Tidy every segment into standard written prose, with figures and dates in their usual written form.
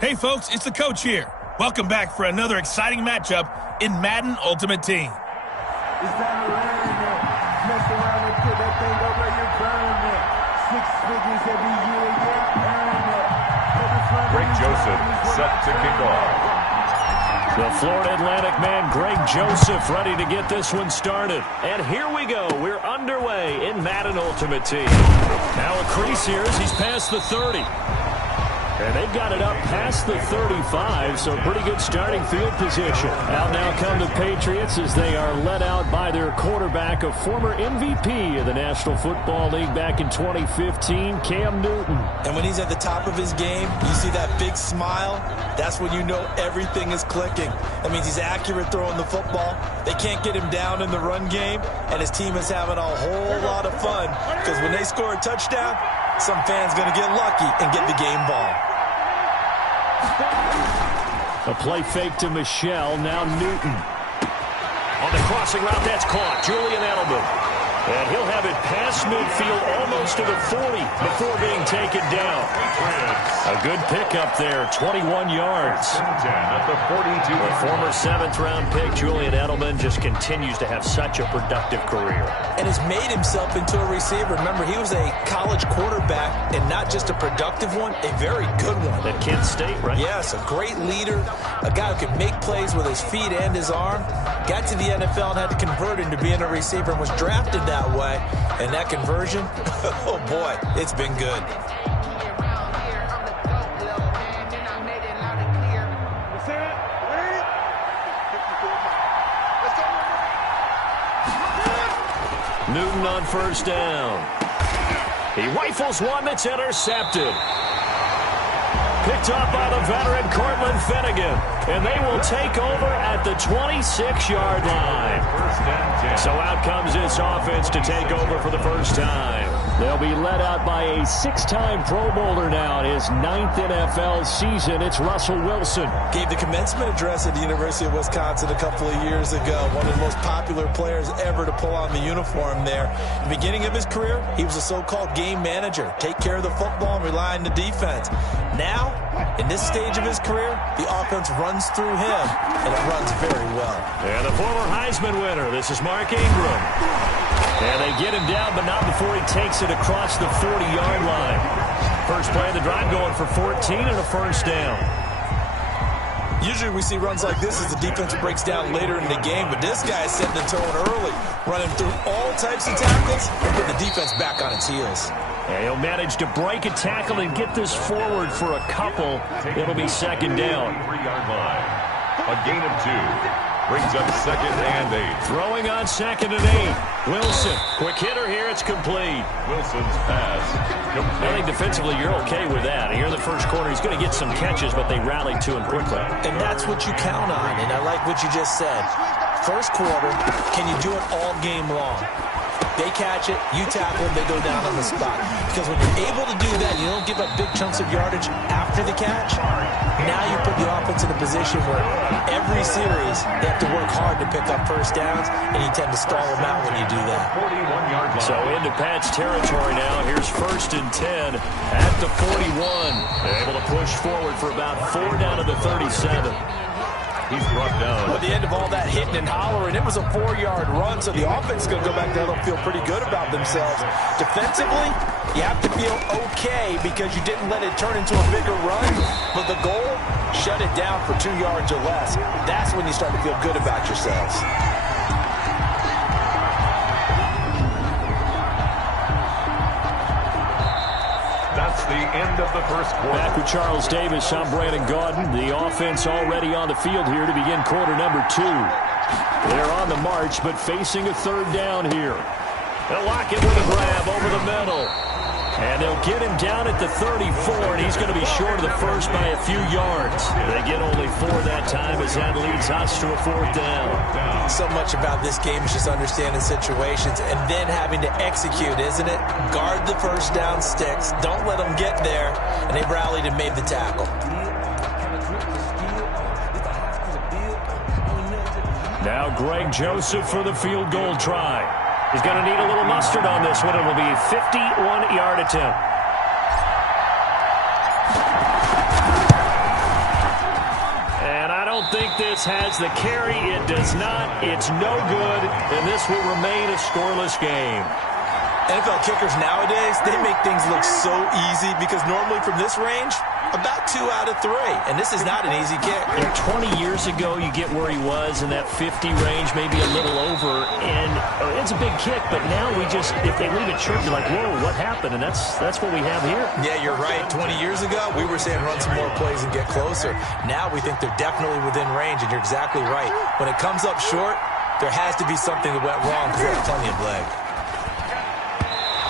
Hey folks, it's the coach here. Welcome back for another exciting matchup in Madden Ultimate Team. It's time to learn it. Mess around and put that thing over your burn it. 6 figures every year, earn it. Greg Joseph set to kick off. The Florida Atlantic man, Greg Joseph, ready to get this one started. And here we go. We're underway in Madden Ultimate Team. Now a crease here as he's past the 30. And they've got it up past the 35, so pretty good starting field position. Out now come the Patriots as they are led out by their quarterback, a former MVP of the National Football League back in 2015, Cam Newton. And when he's at the top of his game, you see that big smile, that's when you know everything is clicking. That means he's accurate throwing the football. They can't get him down in the run game, and his team is having a whole lot of fun because when they score a touchdown, some fan's going to get lucky and get the game ball. A play fake to Michelle, now Newton. On the crossing route, that's caught. Julian Edelman. And he'll have it past midfield almost to the 40 before being taken down. A good pickup there, 21 yards. At the 42. The former 7th-round pick, Julian Edelman, just continues to have such a productive career. And has made himself into a receiver. Remember, he was a college quarterback, and not just a productive one, a very good one. At Kent State, right? Yes, a great leader, a guy who could make plays with his feet and his arm. Got to the NFL and had to convert into being a receiver and was drafted that way. And that conversion, oh boy, it's been good. Newton on first down. He rifles one that's intercepted. Picked up by the veteran Cortland Finnegan. And they will take over at the 26-yard line. So out comes this offense to take over for the first time. They'll be led out by a 6-time Pro Bowler now in his 9th NFL season. It's Russell Wilson. Gave the commencement address at the University of Wisconsin a couple of years ago. One of the most popular players ever to pull on the uniform there. At the beginning of his career, he was a so-called game manager. Take care of the football and rely on the defense. Now, in this stage of his career, the offense runs through him, and it runs very well. And the former Heisman winner, this is Mark Ingram. And they get him down, but not before he takes it across the 40-yard line. First play of the drive going for 14 and a first down. Usually we see runs like this as the defense breaks down later in the game, but this guy is setting the tone early, running through all types of tackles and putting the defense back on its heels. And he'll manage to break a tackle and get this forward for a couple. It'll be second down. 3-yard line. A gain of 2. Brings up 2nd and 8. Throwing on 2nd and 8. Wilson, quick hitter here, it's complete. Wilson's pass complete. I think defensively you're okay with that. Here in the first quarter, he's going to get some catches, but they rallied to him quickly. And that's what you count on, and I like what you just said. First quarter, can you do it all game long? They catch it, you tackle them, they go down on the spot. Because when you're able to do that, you don't give up big chunks of yardage after the catch. Now you put the offense in a position where every series they have to work hard to pick up first downs, and you tend to stall them out when you do that. 41-yard line. So into Pat's territory now. Here's 1st and 10 at the 41. They're able to push forward for about 4 down to the 37. He's brought down. Well, at the end of all that hitting and hollering, it was a 4-yard run, so the offense is going to go back there and feel pretty good about themselves. Defensively, you have to feel okay because you didn't let it turn into a bigger run, but the goal, shut it down for 2 yards or less. That's when you start to feel good about yourselves. That's the end of the first quarter. Back with Charles Davis, I'm Brandon Gaudin. The offense already on the field here to begin quarter number 2. They're on the march, but facing a 3rd down here. They'll lock it with a grab over the middle. And they'll get him down at the 34, and he's going to be short of the first by a few yards. They get only 4 that time as that leads us to a 4th down. So much about this game is just understanding situations and then having to execute, isn't it? Guard the first down sticks. Don't let them get there. And they rallied and made the tackle. Now Greg Joseph for the field goal try. He's going to need a little mustard on this one. It will be a 51-yard attempt. think this has the carry. It does not. It's no good, and this will remain a scoreless game. NFL kickers nowadays, they make things look so easy because normally from this range, about 2 out of 3. And this is not an easy kick. And 20 years ago, you get where he was in that 50 range, maybe a little over. And it's a big kick, but now we just, if they leave it short, you're like, whoa, what happened? And that's what we have here. Yeah, you're right. 20 years ago, we were saying run some more plays and get closer. Now we think they're definitely within range, and you're exactly right. When it comes up short, there has to be something that went wrong because they have plenty of leg.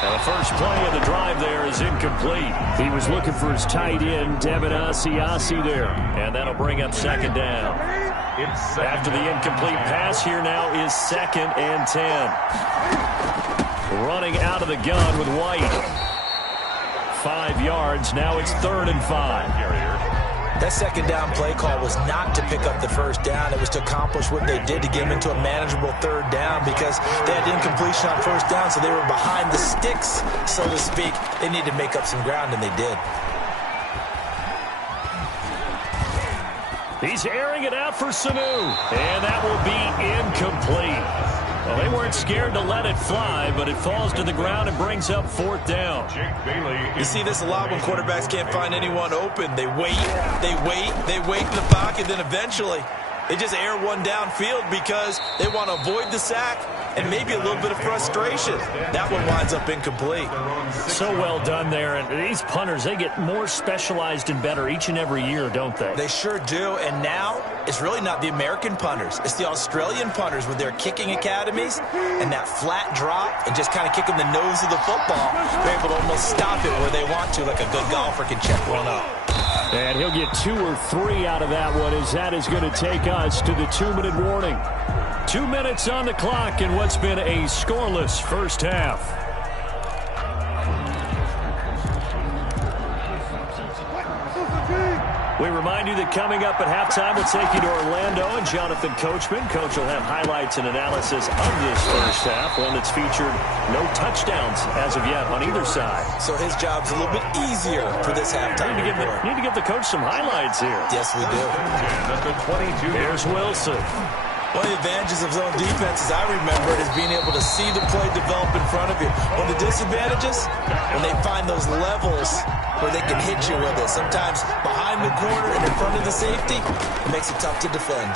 Now the first play of the drive there is incomplete. He was looking for his tight end, Devin Asiasi there. And that'll bring up second down. After the incomplete pass, here now is 2nd and 10. Running out of the gun with White. 5 yards. Now it's 3rd and 5. That second down play call was not to pick up the first down. It was to accomplish what they did to get them into a manageable 3rd down because they had incompletion on first down, so they were behind the sticks, so to speak. They needed to make up some ground, and they did. He's airing it out for Sanu, and that will be incomplete. Well, they weren't scared to let it fly, but it falls to the ground and brings up 4th down. You see this a lot when quarterbacks can't find anyone open. They wait in the pocket, then eventually they just air one downfield because they want to avoid the sack and maybe a little bit of frustration. That one winds up incomplete. So well done there. And these punters, they get more specialized and better each and every year, don't they? They sure do. And now it's really not the American punters. It's the Australian punters with their kicking academies and that flat drop and just kind of kicking the nose of the football. They're able to almost stop it where they want to, like a good golfer can check one up. And he'll get 2 or 3 out of that one as that is going to take us to the 2-minute warning. 2 minutes on the clock in what's been a scoreless first half. We remind you that coming up at halftime, we'll take you to Orlando and Jonathan Coachman. Coach will have highlights and analysis of this first half, one that's featured no touchdowns as of yet on either side. So his job's a little bit easier for this halftime. Need to give the coach some highlights here. Yes, we do. Here's Wilson. One of the advantages of zone defense, as I remember it, is being able to see the play develop in front of you. One of the disadvantages, when they find those levels where they can hit you with it. Sometimes behind the corner and in front of the safety, it makes it tough to defend.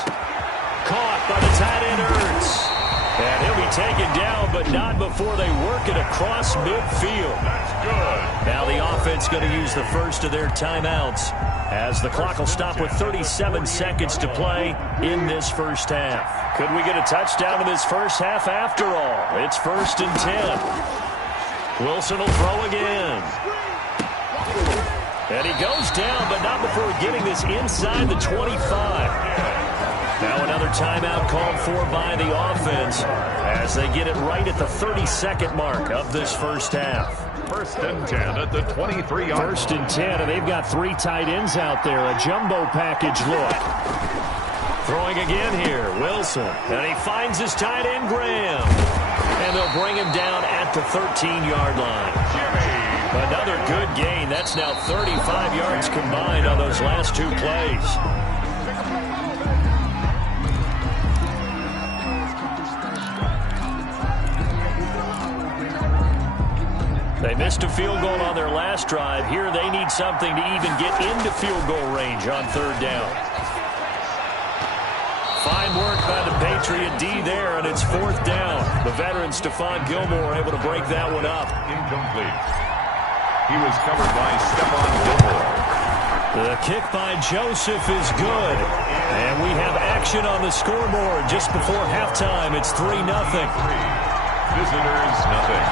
Caught by the tight end, Ertz. And he'll be taken down, but not before they work it across midfield. That's good. Now the offense going to use the first of their timeouts as the clock will stop with 37 seconds to play in this first half. Could we get a touchdown in this first half after all? It's 1st and 10. Wilson will throw again. And he goes down, but not before getting this inside the 25. Now another timeout called for by the offense as they get it right at the 30-second mark of this first half. 1st and 10 at the 23-yard. 1st and 10, and they've got 3 tight ends out there. A jumbo package look. Throwing again here, Wilson. And he finds his tight end, Graham. And they'll bring him down at the 13-yard line. Another good gain. That's now 35 yards combined on those last 2 plays. They missed a field goal on their last drive. Here they need something to even get into field goal range on 3rd down. Fine work by the Patriot D there, and it's 4th down. The veteran Stephon Gilmore able to break that one up. Incomplete. He was covered by Stephon Gilmore. The kick by Joseph is good. And we have action on the scoreboard just before halftime. It's 3-0. Visitors, nothing.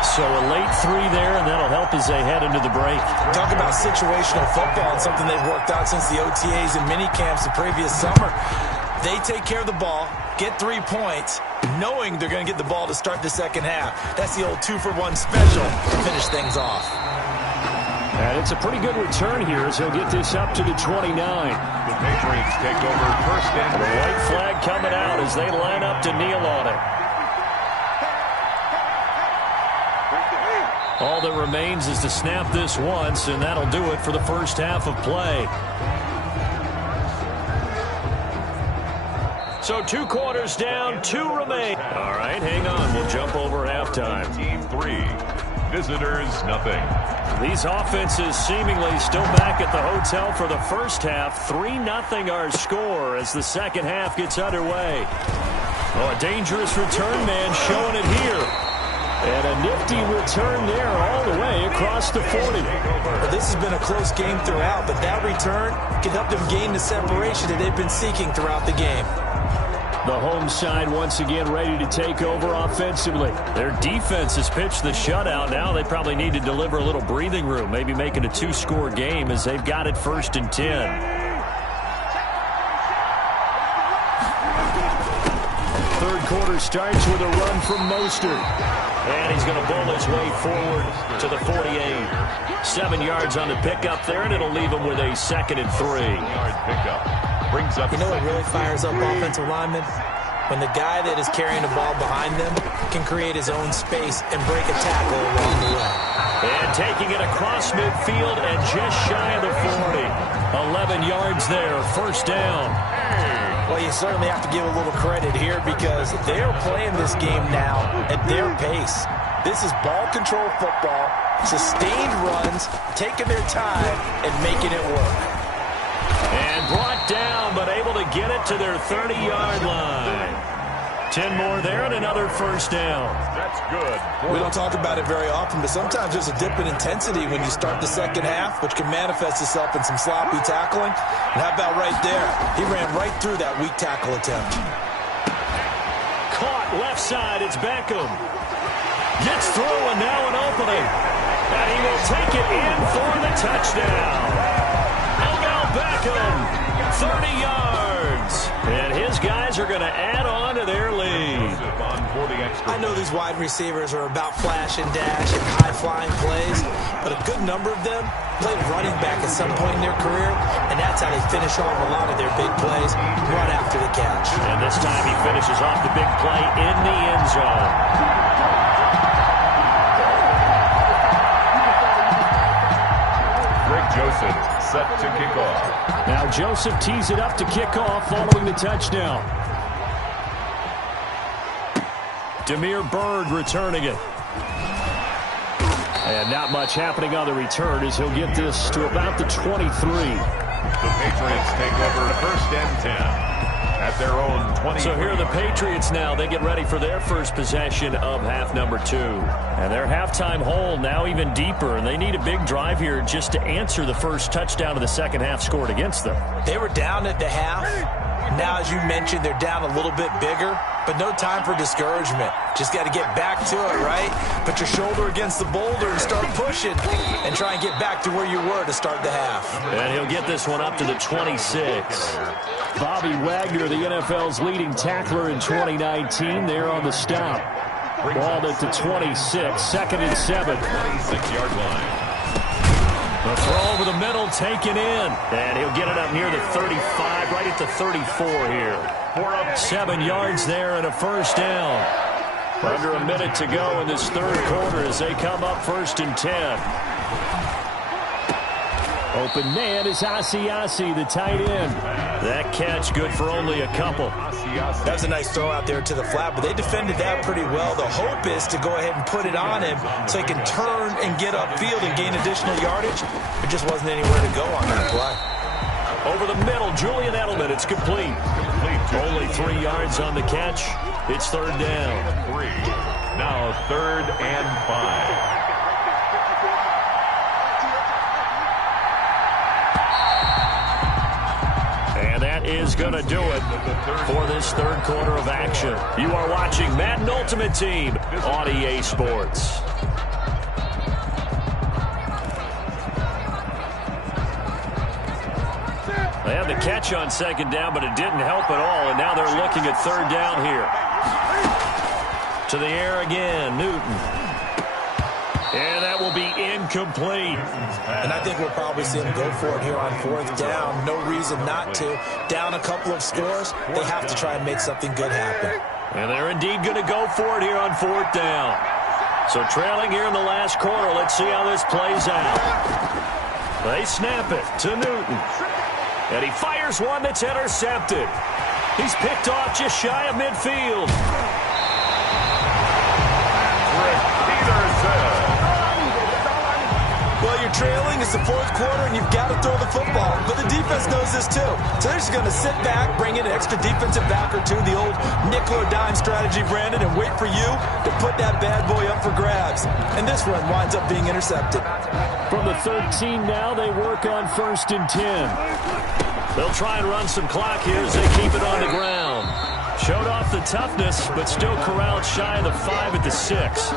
So a late 3 there, and that'll help as they head into the break. Talk about situational football and something they've worked out since the OTAs and mini camps the previous summer. They take care of the ball, get 3 points, knowing they're going to get the ball to start the second half. That's the old 2-for-1 special to finish things off. And it's a pretty good return here as he'll get this up to the 29. The Patriots take over 1st and 10. The white flag coming out as they line up to kneel on it. All that remains is to snap this once, and that'll do it for the first half of play. So 2 quarters down, 2 remain. All right, hang on. We'll jump over halftime. Team 3, visitors nothing. These offenses seemingly still back at the hotel for the first half. 3-0 our score as the second half gets underway. Oh, a dangerous return man showing it here. And a nifty return there all the way across the 40. Well, this has been a close game throughout, but that return can help them gain the separation that they've been seeking throughout the game. The home side once again ready to take over offensively. Their defense has pitched the shutout. Now they probably need to deliver a little breathing room, maybe make it a 2-score game as they've got it 1st and 10. Third quarter starts with a run from Mostert. And he's going to bowl his way forward to the 48. 7 yards on the pickup there, and it'll leave him with a 2nd and 3. Yard pickup. Brings up. You know what really fires up offensive linemen? When the guy that is carrying the ball behind them can create his own space and break a tackle along the way. And taking it across midfield and just shy of the 40. 11 yards there, 1st down. Well, you certainly have to give a little credit here because they're playing this game now at their pace. This is ball control football, sustained runs, taking their time and making it work. And brought down, but able to get it to their 30-yard line. 10 more there and another 1st down. That's good. We don't talk about it very often, but sometimes there's a dip in intensity when you start the second half, which can manifest itself in some sloppy tackling. And how about right there? He ran right through that weak tackle attempt. Caught left side. It's Beckham. Gets through and now an opening. And he will take it in for the touchdown. Odell Beckham, 30 yards. And his guys are going to add on to their lead. I know these wide receivers are about flash and dash and high-flying plays, but a good number of them played running back at some point in their career, and that's how they finish off a lot of their big plays right after the catch. And this time he finishes off the big play in the end zone. Greg Joseph set to kick off. Now Joseph tees it up to kick off following the touchdown. Damiere Byrd returning it. And not much happening on the return as he'll get this to about the 23. The Patriots take over 1st and 10 at their own 20. So here are the Patriots now. They get ready for their first possession of half number 2. And their halftime hole now even deeper. And they need a big drive here just to answer the first touchdown of the second half scored against them. They were down at the half. Now, as you mentioned, they're down a little bit bigger, but no time for discouragement. Just got to get back to it, right? Put your shoulder against the boulder and start pushing and try and get back to where you were to start the half. And he'll get this one up to the 26. Bobby Wagner, the NFL's leading tackler in 2019, there on the stop. Ball at the 26, 2nd and 7. 26-yard line. The throw over the middle taken in. And he'll get it up near the 35, right at the 34 here. 7 yards there and a 1st down. Under a minute to go in this third quarter as they come up 1st and 10. Open man is Asiasi, the tight end. That catch good for only a couple. That was a nice throw out there to the flat, but they defended that pretty well. The hope is to go ahead and put it on him so he can turn and get upfield and gain additional yardage. There just wasn't anywhere to go on that play. Over the middle, Julian Edelman, it's complete. Only 3 yards on the catch. It's 3rd down. 3. Now 3rd and 5. That is going to do it for this third quarter of action. You are watching Madden Ultimate Team on EA Sports. They had the catch on 2nd down, but it didn't help at all, and now they're looking at 3rd down here. To the air again, Newton. And that will be incomplete. And I think we'll probably see him go for it here on 4th down. No reason not to. Down a couple of scores, they have to try and make something good happen. And they're indeed going to go for it here on 4th down. So trailing here in the last quarter, let's see how this plays out. They snap it to Newton. And he fires one that's intercepted. He's picked off just shy of midfield. Well, you're trailing. It's the fourth quarter, and you've got to throw the football. But the defense knows this, too. So they're just going to sit back, bring in an extra defensive back or two, the old nickel or dime strategy, Brandon, and wait for you to put that bad boy up for grabs. And this one winds up being intercepted. From the 13 now, they work on 1st and 10. They'll try and run some clock here as they keep it on the ground. Showed off the toughness, but still corralled shy of the 5 at the 6.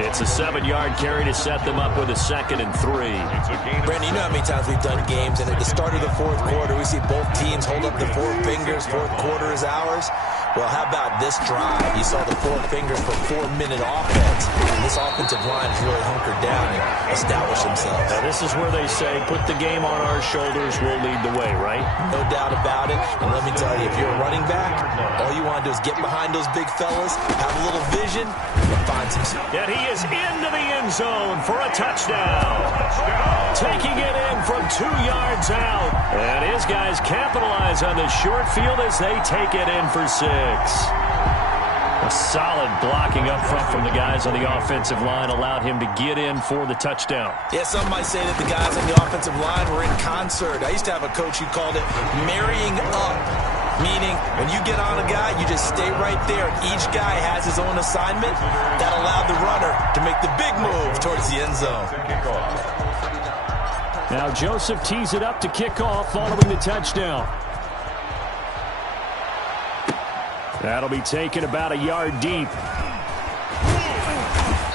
It's a 7-yard carry to set them up with a 2nd and 3. Brandon, you know how many times we've done games, and at the start of the fourth quarter, we see both teams hold up the 4 fingers. Fourth quarter is ours. Well, how about this drive? You saw the 4 fingers for 4-minute offense. And this offensive line has really hunkered down and established themselves. Now, this is where they say, put the game on our shoulders, we'll lead the way, right? No doubt about it. And let me tell you, if you're a running back, all you want to do is get behind those big fellas, have a little vision, and find some... And he is into the end zone for a touchdown. Taking it in from 2 yards out. And his guys capitalize on the short field as they take it in for 6. A solid blocking up front from the guys on the offensive line allowed him to get in for the touchdown. Yeah, some might say that the guys on the offensive line were in concert. I used to have a coach who called it marrying up, meaning when you get on a guy, you just stay right there. Each guy has his own assignment. That allowed the runner to make the big move towards the end zone. Now Joseph tees it up to kick off following the touchdown. That'll be taken about a yard deep.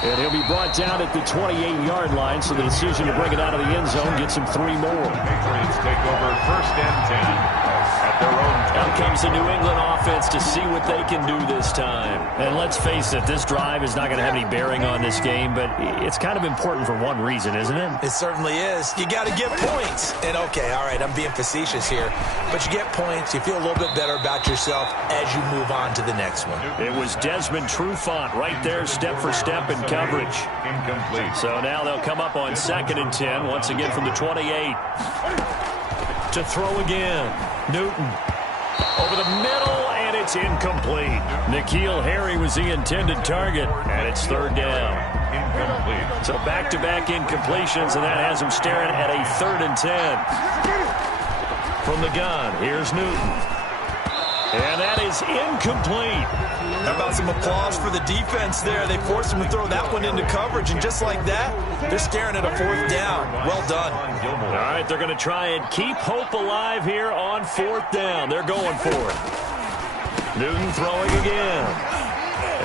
And he'll be brought down at the 28-yard line, so the decision to bring it out of the end zone gets him 3 more. Patriots take over 1st and 10 at their own. Out comes the New England offense to see what they can do this time. And let's face it, this drive is not going to have any bearing on this game, but it's kind of important for one reason, isn't it? It certainly is. You got to get points. And okay, all right, I'm being facetious here, but you get points, you feel a little bit better about yourself as you move on to the next one. It was Desmond Trufant right there, step for step in coverage. Incomplete. So now they'll come up on 2nd and 10, once again from the 28. To throw again. Newton. Over the middle, and it's incomplete. N'Keal Harry was the intended target, and it's 3rd down. Incomplete. So back-to-back incompletions, and that has him staring at a 3rd and 10. From the gun, here's Newton. And that is incomplete. How about some applause for the defense there? They forced him to throw that one into coverage, and just like that, they're staring at a 4th down. Well done. All right, they're going to try and keep hope alive here on 4th down. They're going for it. Newton throwing again.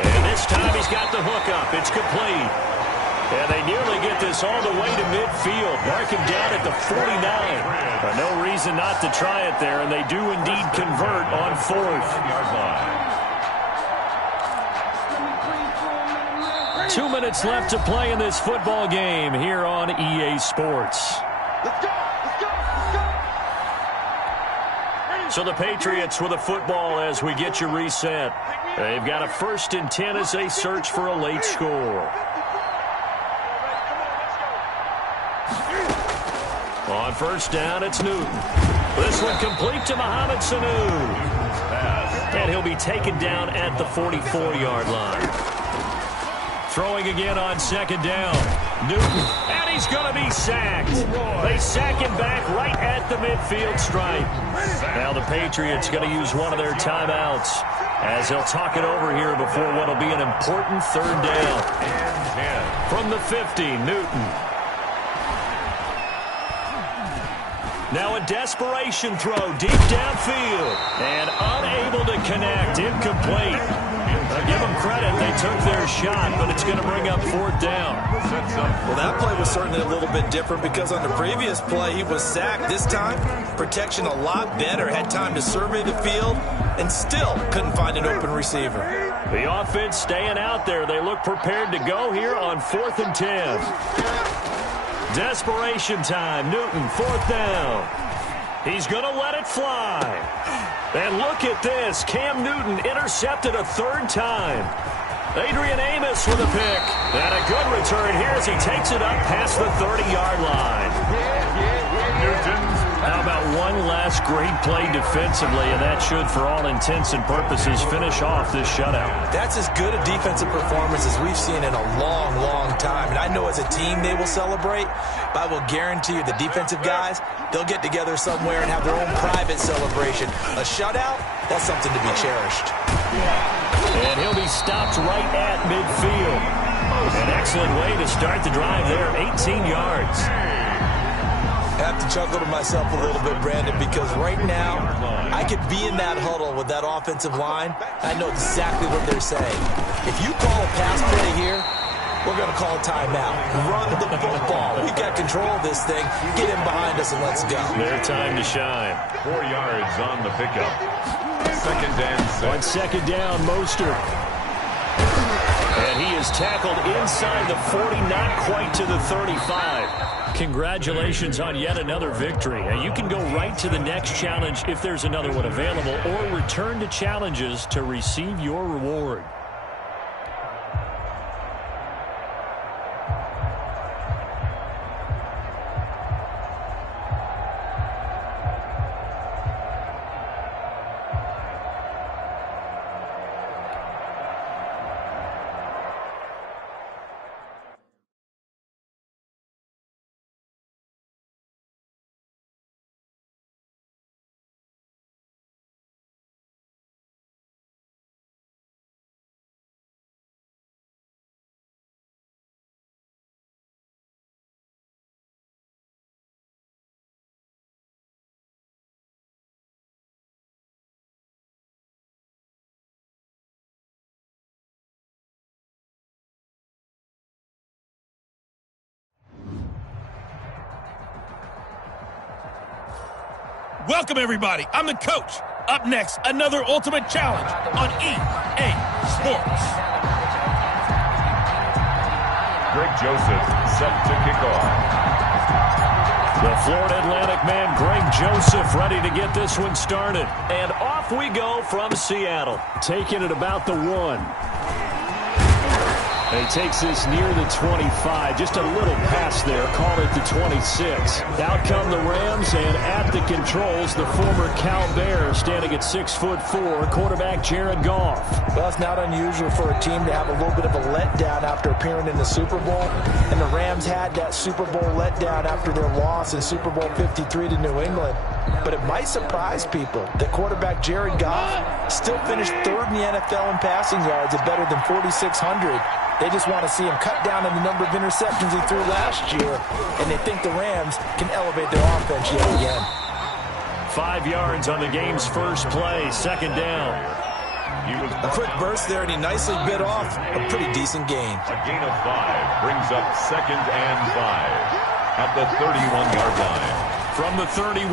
And this time he's got the hook up. It's complete. And they nearly get this all the way to midfield. Mark him down at the 49. But no reason not to try it there, and they do indeed convert on 4th. 2 minutes left to play in this football game here on EA Sports. So the Patriots with a football as we get you reset. They've got a 1st and 10 as they search for a late score. On 1st down, it's Newton. This one complete to Mohamed Sanu. And he'll be taken down at the 44-yard line. Throwing again on 2nd down. Newton, and he's going to be sacked. They sack him back right at the midfield stripe. Now the Patriots going to use one of their timeouts as they'll talk it over here before what will be an important 3rd down. From the 50, Newton. Now a desperation throw deep downfield. And unable to connect. Incomplete. Give them credit. They took their shot, but it's going to bring up 4th down. Well, that play was certainly a little bit different because on the previous play, he was sacked. This time, protection a lot better. Had time to survey the field and still couldn't find an open receiver. The offense staying out there. They look prepared to go here on 4th and 10. Desperation time. Newton, 4th down. He's going to let it fly. And look at this. Cam Newton intercepted a 3rd time. Adrian Amos with a pick. And a good return here as he takes it up past the 30-yard line. How about one last Just great play defensively, and that should, for all intents and purposes, finish off this shutout. That's as good a defensive performance as we've seen in a long, long time. And I know as a team they will celebrate, but I will guarantee you the defensive guys, they'll get together somewhere and have their own private celebration. A shutout, that's something to be cherished. And he'll be stopped right at midfield. An excellent way to start the drive there, 18 yards. I have to chuckle to myself a little bit, Brandon, because right now I could be in that huddle with that offensive line. I know exactly what they're saying. If you call a pass play here, we're going to call a timeout. Run the football. We've got control of this thing. Get in behind us and let's go. Their time to shine. 4 yards on the pickup. Second and 6. On second down, Mostert. And he is tackled inside the 40, not quite to the 35. Congratulations on yet another victory. Now, you can go right to the next challenge if there's another one available, or return to challenges to receive your reward. Welcome, everybody. I'm the coach. Up next, another Ultimate Challenge on EA Sports. Greg Joseph set to kick off. The Florida Atlantic man, Greg Joseph, ready to get this one started. And off we go from Seattle, taking it about the 1. And he takes this near the 25, just a little pass there, call it the 26. Out come the Rams, and at the controls, the former Cal Bear standing at 6'4", quarterback Jared Goff. Well, it's not unusual for a team to have a little bit of a letdown after appearing in the Super Bowl, and the Rams had that Super Bowl letdown after their loss in Super Bowl 53 to New England. But it might surprise people that quarterback Jared Goff still finished 3rd in the NFL in passing yards at better than 4,600. They just want to see him cut down on the number of interceptions he threw last year, and they think the Rams can elevate their offense yet again. 5 yards on the game's first play, second down. A quick burst there, and he nicely bit off a pretty decent gain. A gain of 5 brings up 2nd and 5 at the 31-yard line. From the 31,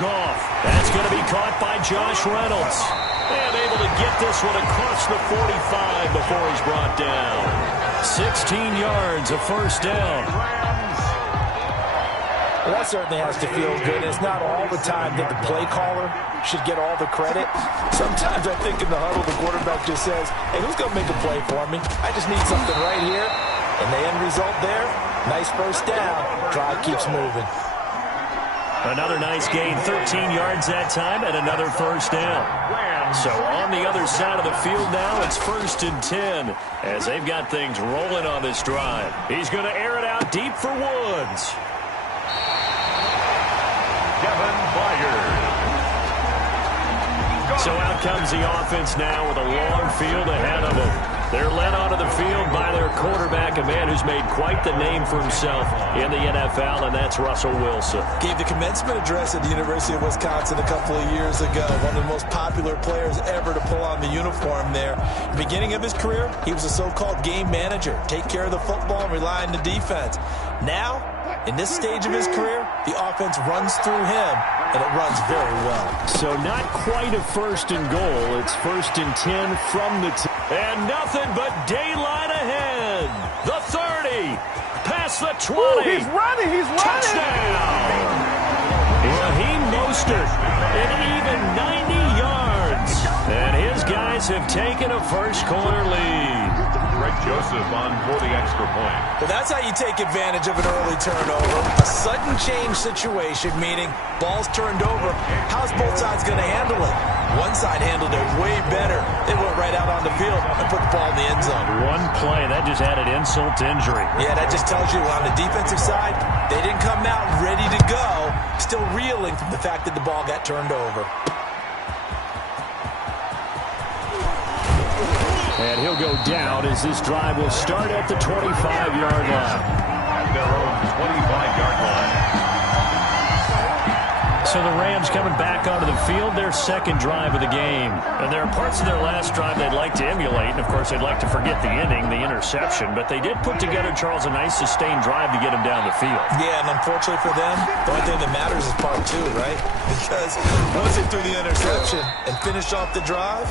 Goff. That's going to be caught by Josh Reynolds. And able to get this one across the 45 before he's brought down. 16 yards, a first down. Well, that certainly has to feel good. It's not all the time that the play caller should get all the credit. Sometimes I think in the huddle, the quarterback just says, hey, who's going to make a play for me? I just need something right here. And the end result there, nice first down. Drive keeps moving. Another nice gain, 13 yards that time, and another first down. So on the other side of the field now, it's 1st and 10 as they've got things rolling on this drive. He's going to air it out deep for Woods. Kevin Byard. So out comes the offense now with a long field ahead of them. They're led onto the field by their quarterback, a man who's made quite the name for himself in the NFL, and that's Russell Wilson. Gave the commencement address at the University of Wisconsin a couple of years ago. One of the most popular players ever to pull on the uniform there. Beginning of his career, he was a so-called game manager. Take care of the football and rely on the defense. Now, in this stage of his career, the offense runs through him, and it runs very well. So not quite a 1st and goal. It's 1st and 10 from the 10. And nothing but daylight ahead. The 30. Past the 20. Ooh, he's running. Touchdown. Raheem Mostert. An even 90 yards. And his guys have taken a first quarter lead. Greg Joseph on for the extra point. Well, that's how you take advantage of an early turnover. A sudden change situation, meaning ball's turned over. How's both sides going to handle it? One side handled it way better. They went right out on the field and put the ball in the end zone. One play, that just added insult to injury. Yeah, that just tells you on the defensive side, they didn't come out ready to go, still reeling from the fact that the ball got turned over. And he'll go down as this drive will start at the 25-yard line. At their own 25-yard line. So the Rams coming back onto the field, their second drive of the game. And there are parts of their last drive they'd like to emulate. And, of course, they'd like to forget the ending, the interception. But they did put together, Charles, a nice sustained drive to get them down the field. Yeah, and unfortunately for them, the only thing that matters is part two, right? Because once they threw the interception and finished off the drive,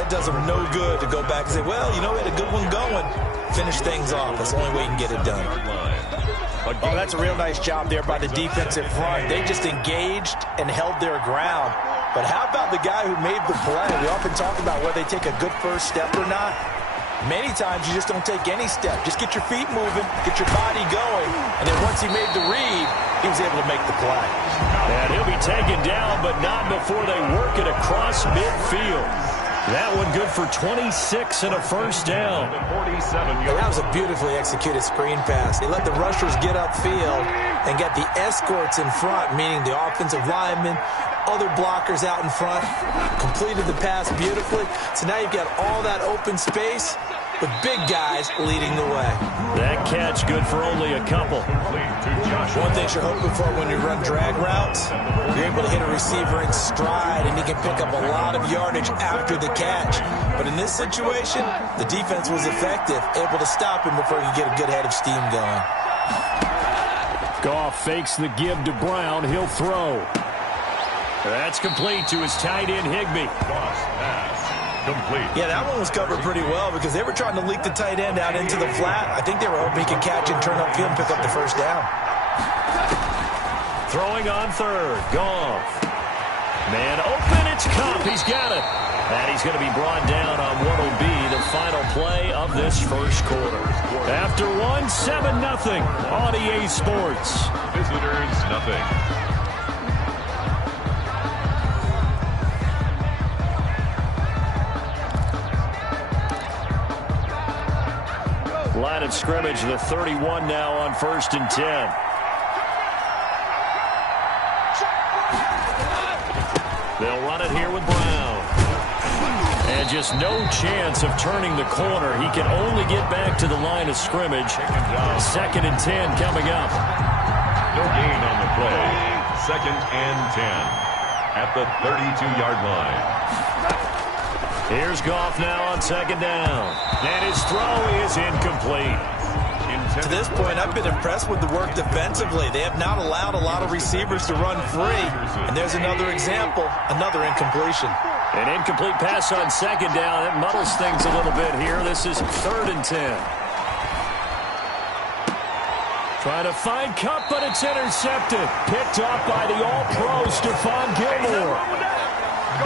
that does them no good to go back and say, well, you know, we had a good one going. Finish things off. That's the only way you can get it done. Oh, that's a real nice job there by the defensive front. They just engaged and held their ground. But how about the guy who made the play? We often talk about whether they take a good first step or not. Many times you just don't take any step. Just get your feet moving, get your body going, and then once he made the read, he was able to make the play. And he'll be taken down, but not before they work it across midfield. That one good for 26 and a first down. That was a beautifully executed screen pass. They let the rushers get upfield and get the escorts in front, meaning the offensive linemen, other blockers out in front, completed the pass beautifully. So now you've got all that open space with big guys leading the way. That catch good for only a couple. One thing you're hoping for when you run drag routes, you're able to hit a receiver in stride and he can pick up a lot of yardage after the catch. But in this situation, the defense was effective, able to stop him before he could get a good head of steam going. Goff fakes the give to Brown. He'll throw. That's complete to his tight end, Higbee. Complete. Yeah, that one was covered pretty well because they were trying to leak the tight end out into the flat. I think they were hoping he could catch and turn upfield and pick up the first down. Throwing on third. Goff. Man open. It's Kupp. He's got it. And he's going to be brought down on what will be the final play of this first quarter. After one, 7-0 on EA Sports. Visitors, nothing. Line of scrimmage, the 31 now on 1st and 10. They'll run it here with Brown. And just no chance of turning the corner. He can only get back to the line of scrimmage. 2nd and 10 coming up. No gain on the play. 2nd and 10 at the 32-yard line. Here's Goff now on 2nd down. And his throw is incomplete. To this point, I've been impressed with the work defensively. They have not allowed a lot of receivers to run free. And there's another example, another incompletion. An incomplete pass on 2nd down. It muddles things a little bit here. This is 3rd and 10. Trying to find Kupp, but it's intercepted. Picked off by the all-pro Stephon Gilmore.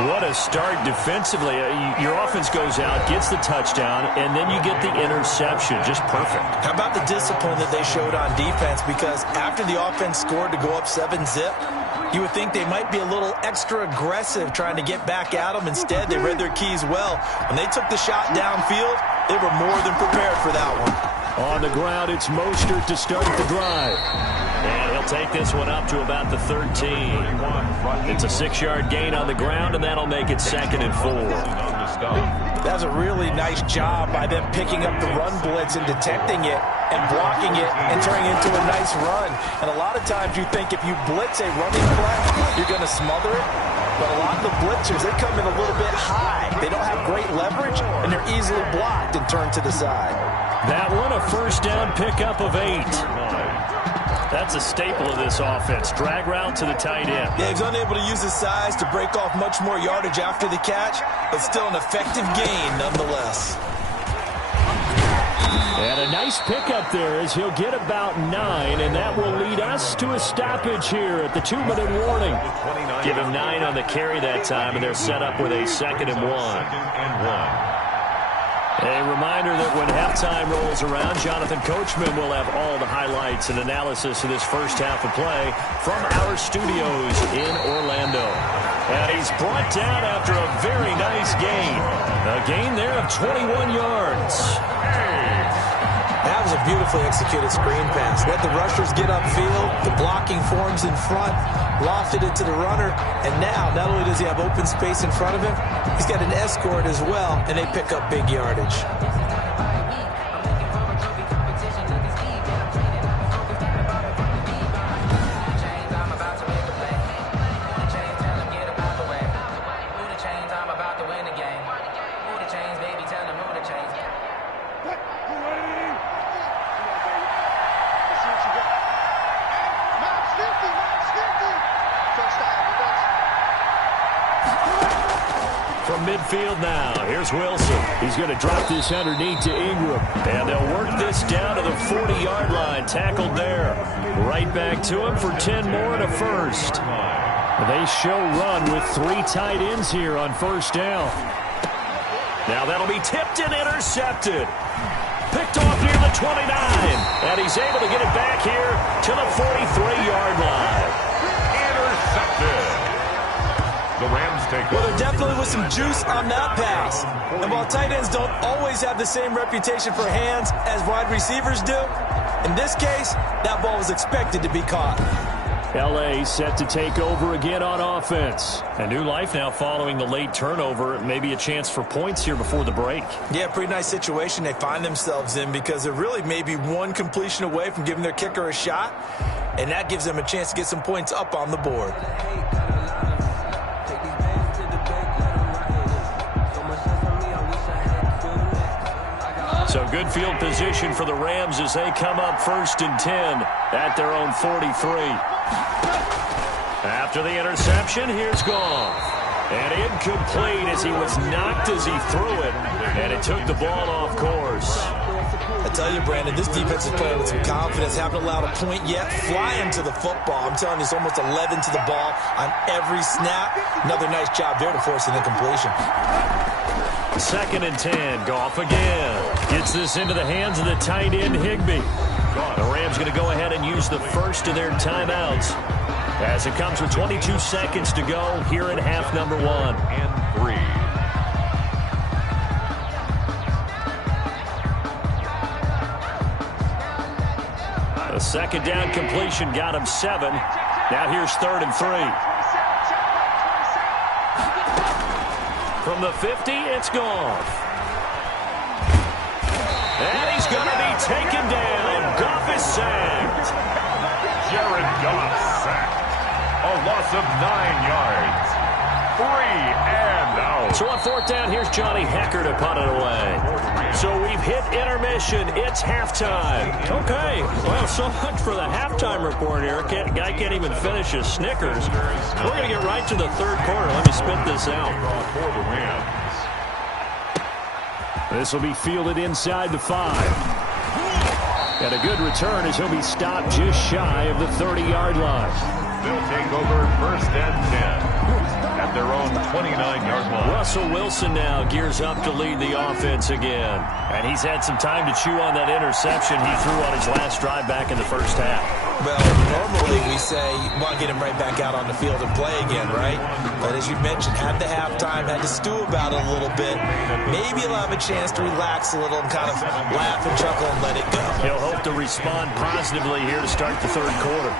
What a start defensively. Your offense goes out, gets the touchdown, and then you get the interception. Just perfect. How about the discipline that they showed on defense? Because after the offense scored to go up 7-zip, you would think they might be a little extra aggressive trying to get back at them. Instead, they read their keys well. When they took the shot downfield, they were more than prepared for that one. On the ground, it's Mostert to start the drive. And he'll take this one up to about the 13. It's a 6-yard gain on the ground, and that'll make it 2nd and 4. That's a really nice job by them picking up the run blitz and detecting it and blocking it and turning it into a nice run. And a lot of times you think if you blitz a running play, you're going to smother it. But a lot of the blitzers, they come in a little bit high. They don't have great leverage, and they're easily blocked and turned to the side. That one, a first down pickup of 8. That's a staple of this offense. Drag route to the tight end. Yeah, he's unable to use his size to break off much more yardage after the catch, but still an effective gain nonetheless. And a nice pickup there as he'll get about 9, and that will lead us to a stoppage here at the 2-minute warning. Give him 9 on the carry that time, and they're set up with a 2nd and 1. A reminder that when halftime rolls around, Jonathan Coachman will have all the highlights and analysis of this first half of play from our studios in Orlando. And he's brought down after a very nice gain. A gain there of 21 yards. That was a beautifully executed screen pass. Let the rushers get upfield. The blocking forms in front. Lofted it to the runner. And now, not only does he have open space in front of him, he's got an escort as well, and they pick up big yardage. From midfield now, here's Wilson. He's going to drop this underneath to Ingram. And they'll work this down to the 40-yard line. Tackled there. Right back to him for 10 more and a first. They show run with 3 tight ends here on first down. Now that'll be tipped and intercepted. Picked off near the 29. And he's able to get it back here to the 43-yard line. Intercepted. The Rams take Well, there definitely was some juice on that pass. And while tight ends don't always have the same reputation for hands as wide receivers do, in this case, that ball was expected to be caught. L.A. set to take over again on offense. A new life now following the late turnover. Maybe a chance for points here before the break. Yeah, pretty nice situation they find themselves in because they're really maybe one completion away from giving their kicker a shot, and that gives them a chance to get some points up on the board. So good field position for the Rams as they come up 1st and 10 at their own 43. After the interception, here's Goff. And incomplete as he was knocked as he threw it. And it took the ball off course. I tell you, Brandon, this defense is playing with some confidence. Haven't allowed a point yet. Flying to the football. I'm telling you, it's almost 11 to the ball on every snap. Another nice job there to force an incompletion. 2nd and 10. Goff again. Gets this into the hands of the tight end, Higbee. The Rams going to go ahead and use the first of their timeouts as it comes with 22 seconds to go here in half number 1. and 3. The 2nd down completion got him 7. Now here's 3rd and 3. From the 50, it's Goff. And he's going to be taken down. Goff is sacked. Jared Goff sacked. A loss of 9 yards. 3 and out. So on 4th down, here's Johnny Hecker to punt it away. So we've hit intermission. It's halftime. Okay, well, so much for the halftime report here. Guy can't even finish his Snickers. We're going to get right to the 3rd quarter. Let me spit this out. For the Rams. This will be fielded inside the 5. And a good return as he'll be stopped just shy of the 30-yard line. They'll take over 1st and 10 at their own 29-yard line. Russell Wilson now gears up to lead the offense again. And he's had some time to chew on that interception he threw on his last drive back in the first half. Well, normally we say you want to get him right back out on the field and play again, right? But as you mentioned, had the halftime, had to stew about it a little bit. Maybe he'll have a chance to relax a little and kind of laugh and chuckle and let it go. He'll hope to respond positively here to start the 3rd quarter.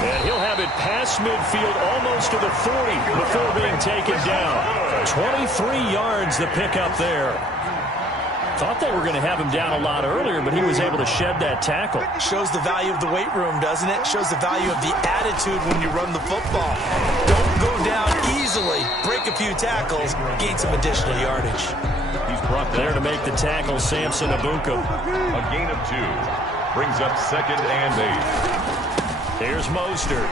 And he'll have it past midfield almost to the 40 before being taken down. 23 yards the pickup there. Thought they were going to have him down a lot earlier, but he was able to shed that tackle. Shows the value of the weight room, doesn't it? Shows the value of the attitude when you run the football. Don't go down easily. Break a few tackles. Gain some additional yardage. He's brought There to make the tackle, Samson Abuka. a gain of 2. Brings up 2nd and 8. Here's Mostert.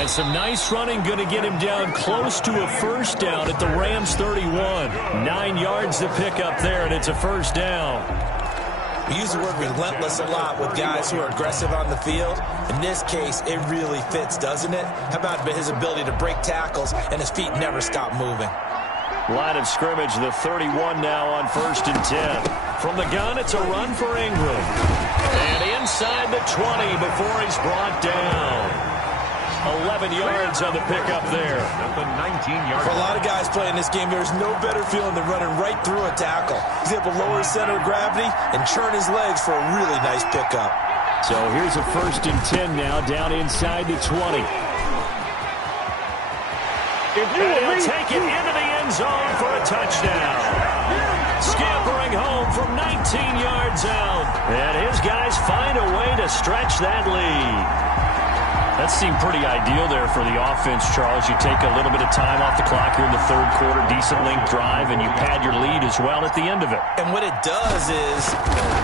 And some nice running going to get him down close to a 1st down at the Rams 31. 9 yards to pick up there, and it's a 1st down. We use the word relentless a lot with guys who are aggressive on the field. In this case, it really fits, doesn't it? How about his ability to break tackles and his feet never stop moving? Line of scrimmage, the 31 now on 1st and 10. From the gun, it's a run for Ingram. And inside the 20 before he's brought down. 11 yards on the pickup there. At the 19-yard For a lot of guys playing this game, there's no better feeling than running right through a tackle. He's able to lower his center of gravity and churn his legs for a really nice pickup. So here's a 1st and 10 now, down inside the 20. And he'll take it into the end zone for a touchdown. Scampering home from 19 yards out. And his guys find a way to stretch that lead. That seemed pretty ideal there for the offense, Charles. You take a little bit of time off the clock here in the 3rd quarter, decent length drive, and you pad your lead as well at the end of it. And what it does is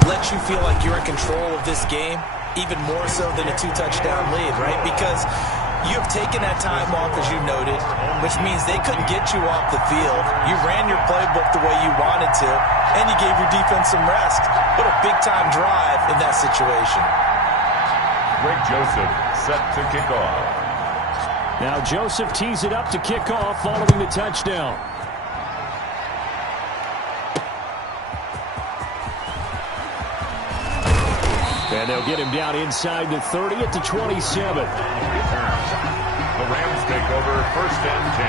let you feel like you're in control of this game, even more so than a 2-touchdown lead, right? Because you have taken that time off, as you noted, which means they couldn't get you off the field. You ran your playbook the way you wanted to, and you gave your defense some rest. What a big-time drive in that situation. Greg Joseph set to kick off. Now Joseph tees it up to kick off following the touchdown. And they'll get him down inside the 30 at the 27. The Rams take over 1st and 10.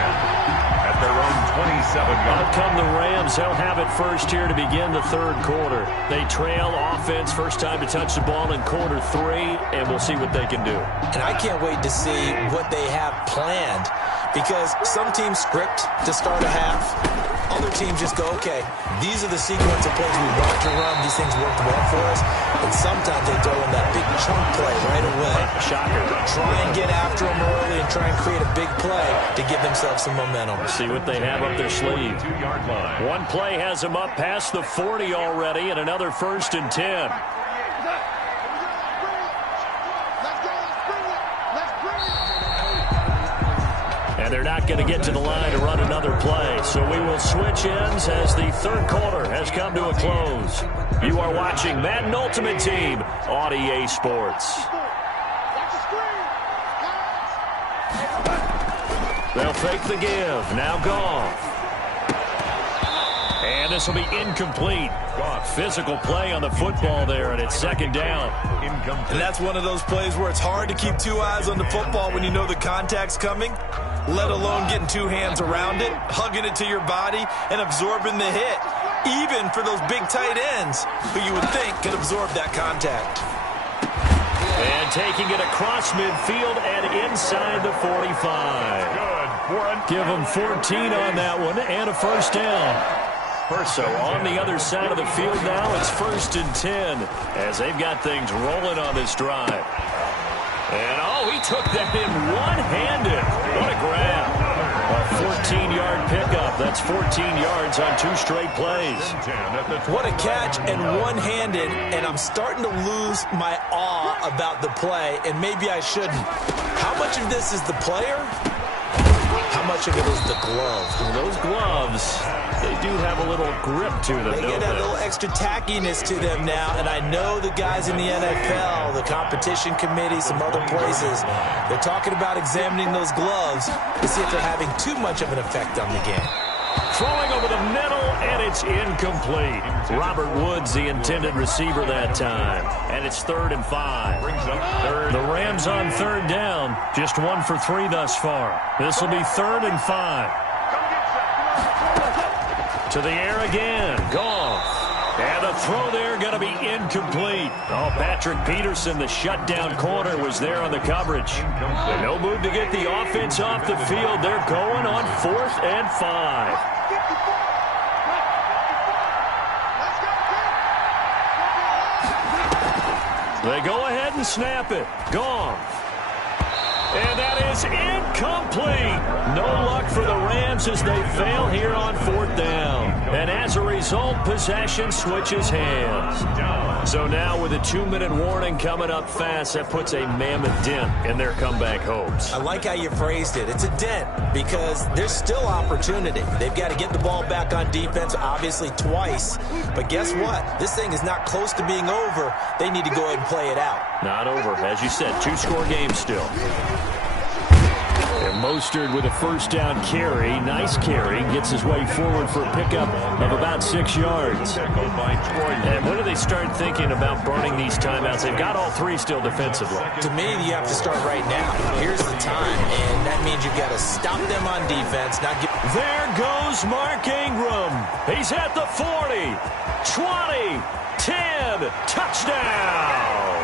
At their own 27-yard. Out come the Rams. They'll have it first here to begin the 3rd quarter. They trail offense, first time to touch the ball in quarter 3, and we'll see what they can do. And I can't wait to see what they have planned, because some teams script to start a half. Other teams just go, okay, these are the sequence of plays we want to run. These things worked well for us. And sometimes they throw in that big chunk play right away. Shocker. Try and get after them early and try and create a big play to give themselves some momentum. See what they have up their sleeve. 2-yard line. One play has them up past the 40 already, and another 1st and 10. And they're not going to get to the line to run another play. So we will switch ends as the 3rd quarter has come to a close. You are watching Madden Ultimate Team on EA Sports. They'll fake the give. Now Goff. And this will be incomplete. Physical play on the football there, and it's 2nd down. And that's one of those plays where it's hard to keep 2 eyes on the football when you know the contact's coming, let alone getting 2 hands around it, hugging it to your body, and absorbing the hit, even for those big tight ends who you would think could absorb that contact. And taking it across midfield and inside the 45. Give them 14 on that one and a 1st down. So on the other side of the field now, it's 1st and 10 as they've got things rolling on this drive. And, oh, he took that in one-handed. What a grab. A 14-yard pickup. That's 14 yards on 2 straight plays. What a catch and one-handed, and I'm starting to lose my awe about the play, and maybe I shouldn't. How much of this is the player? How much of it is the glove? Well, those gloves, they do have a little grip to them, They don't get that they? little extra tackiness to them now, and I know the guys in the NFL, the competition committee, some other places, they're talking about examining those gloves to see if they're having too much of an effect on the game. Throwing over the middle, and it's incomplete. Robert Woods, the intended receiver that time. And it's 3rd and 5. The Rams on 3rd down. Just 1 for 3 thus far. This will be 3rd and 5. To the air again. Goff. And the throw there going to be incomplete. Oh, Patrick Peterson, the shutdown corner, was there on the coverage. No move to get the offense off the field. They're going on 4th and 5. They go ahead and snap it. Goff. And that is incomplete. No luck for the Rams as they fail here on 4th down. And as a result, possession switches hands. So now with a 2-minute warning coming up fast, that puts a mammoth dent in their comeback hopes. I like how you phrased it. It's a dent because there's still opportunity. They've got to get the ball back on defense, obviously twice. But guess what? This thing is not close to being over. They need to go ahead and play it out. Not over. As you said, 2-score game still. And Mostert with a first down carry. Nice carry. Gets his way forward for a pickup of about 6 yards. And when do they start thinking about burning these timeouts? They've got all three still defensively. To me, you have to start right now. Here's the time, and that means you've got to stop them on defense. There goes Mark Ingram. He's at the 40, 20, 10, touchdown.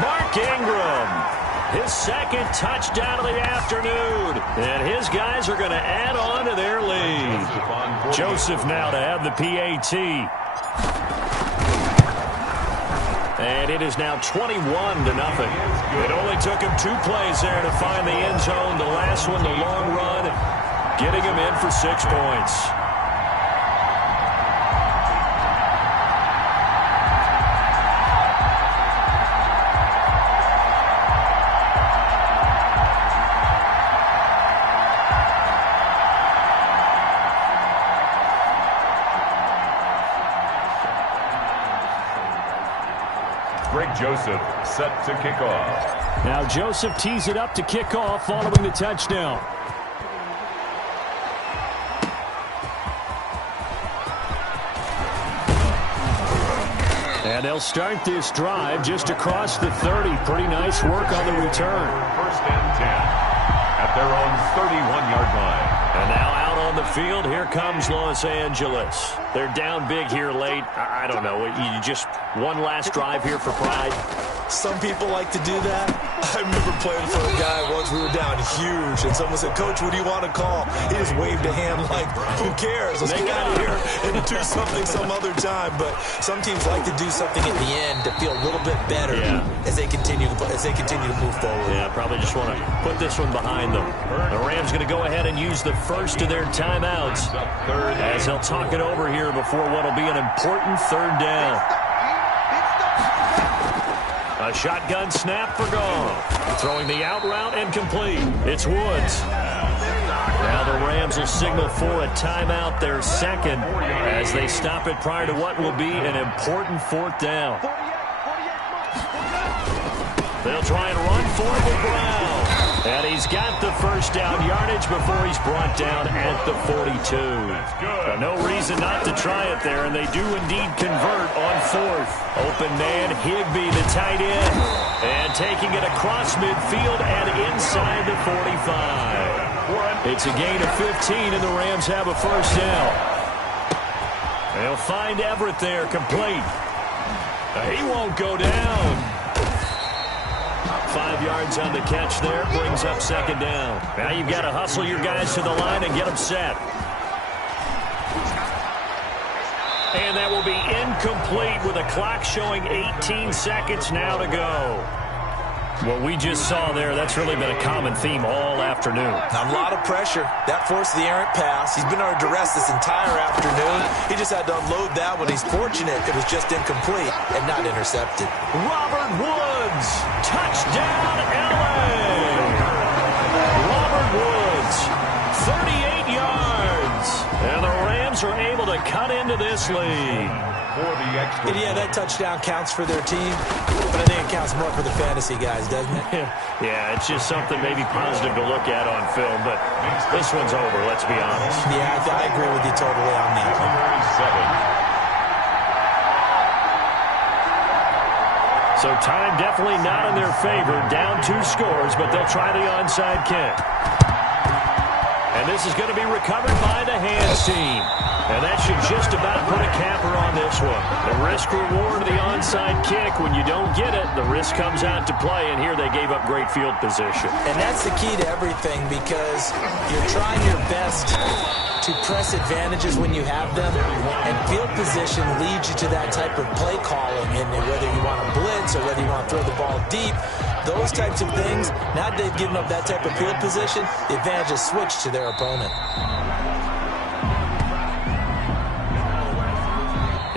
Mark Ingram, his second touchdown of the afternoon. And his guys are going to add on to their lead. Joseph now to have the PAT. And it is now 21-0. It only took him 2 plays there to find the end zone. The last one, the long run, getting him in for 6 points. Joseph set to kick off. Now Joseph tees it up to kick off following the touchdown. And they'll start this drive just across the 30. Pretty nice work on the return. First and 10 at their own 31-yard line. And now out on the field, here comes Los Angeles. They're down big here late. I don't know. You just one last drive here for pride. Some people like to do that. I remember playing for a guy once. We were down huge, and someone said, "Coach, what do you want to call?" He just waved a hand like, "Who cares? Let's get out of here and do something some other time." But some teams like to do something at the end to feel a little bit better as they continue to move forward. Yeah, probably just want to put this one behind them. The Rams going to go ahead and use the first of their timeouts as they'll talk it over here before what will be an important third down. A shotgun snap for Goff. Throwing the out route and complete. It's Woods. Now the Rams will signal for a timeout, their second, as they stop it prior to what will be an important fourth down. They'll try and run for it with Brown. And he's got the first down yardage before he's brought down at the 42. No reason not to try it there, and they do indeed convert on fourth. Open man, Higbee, the tight end. And taking it across midfield and inside the 45. It's a gain of 15, and the Rams have a first down. They'll find Everett there, complete. He won't go down. 5 yards on the catch there, brings up second down. Now you've got to hustle your guys to the line and get them set. And that will be incomplete with a clock showing 18 seconds now to go. What we just saw there, that's really been a common theme all afternoon. A lot of pressure. That forced the errant pass. He's been under duress this entire afternoon. He just had to unload that one. He's fortunate it was just incomplete and not intercepted. Robert Woods, touchdown LA! Robert Woods, 38 yards. And the Rams are able to cut into this lead. And yeah, that touchdown counts for their team, but I think it counts more for the fantasy guys, doesn't it? Yeah, it's just something maybe positive to look at on film, but this one's over, let's be honest. Yeah, I agree with you totally on that one. So time definitely not in their favor, down 2 scores, but they'll try the onside kick. And this is going to be recovered by the hands team. And that should just about put a capper on this one. The risk-reward of the onside kick, when you don't get it, the risk comes out to play, and here they gave up great field position. And that's the key to everything, because you're trying your best to press advantages when you have them, and field position leads you to that type of play calling, and whether you want to blitz or whether you want to throw the ball deep, those types of things, now that they've given up that type of field position, the advantage is switched to their opponent.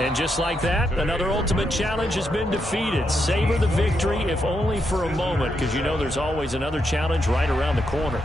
And just like that, another ultimate challenge has been defeated. Savor the victory, if only for a moment, because you know there's always another challenge right around the corner.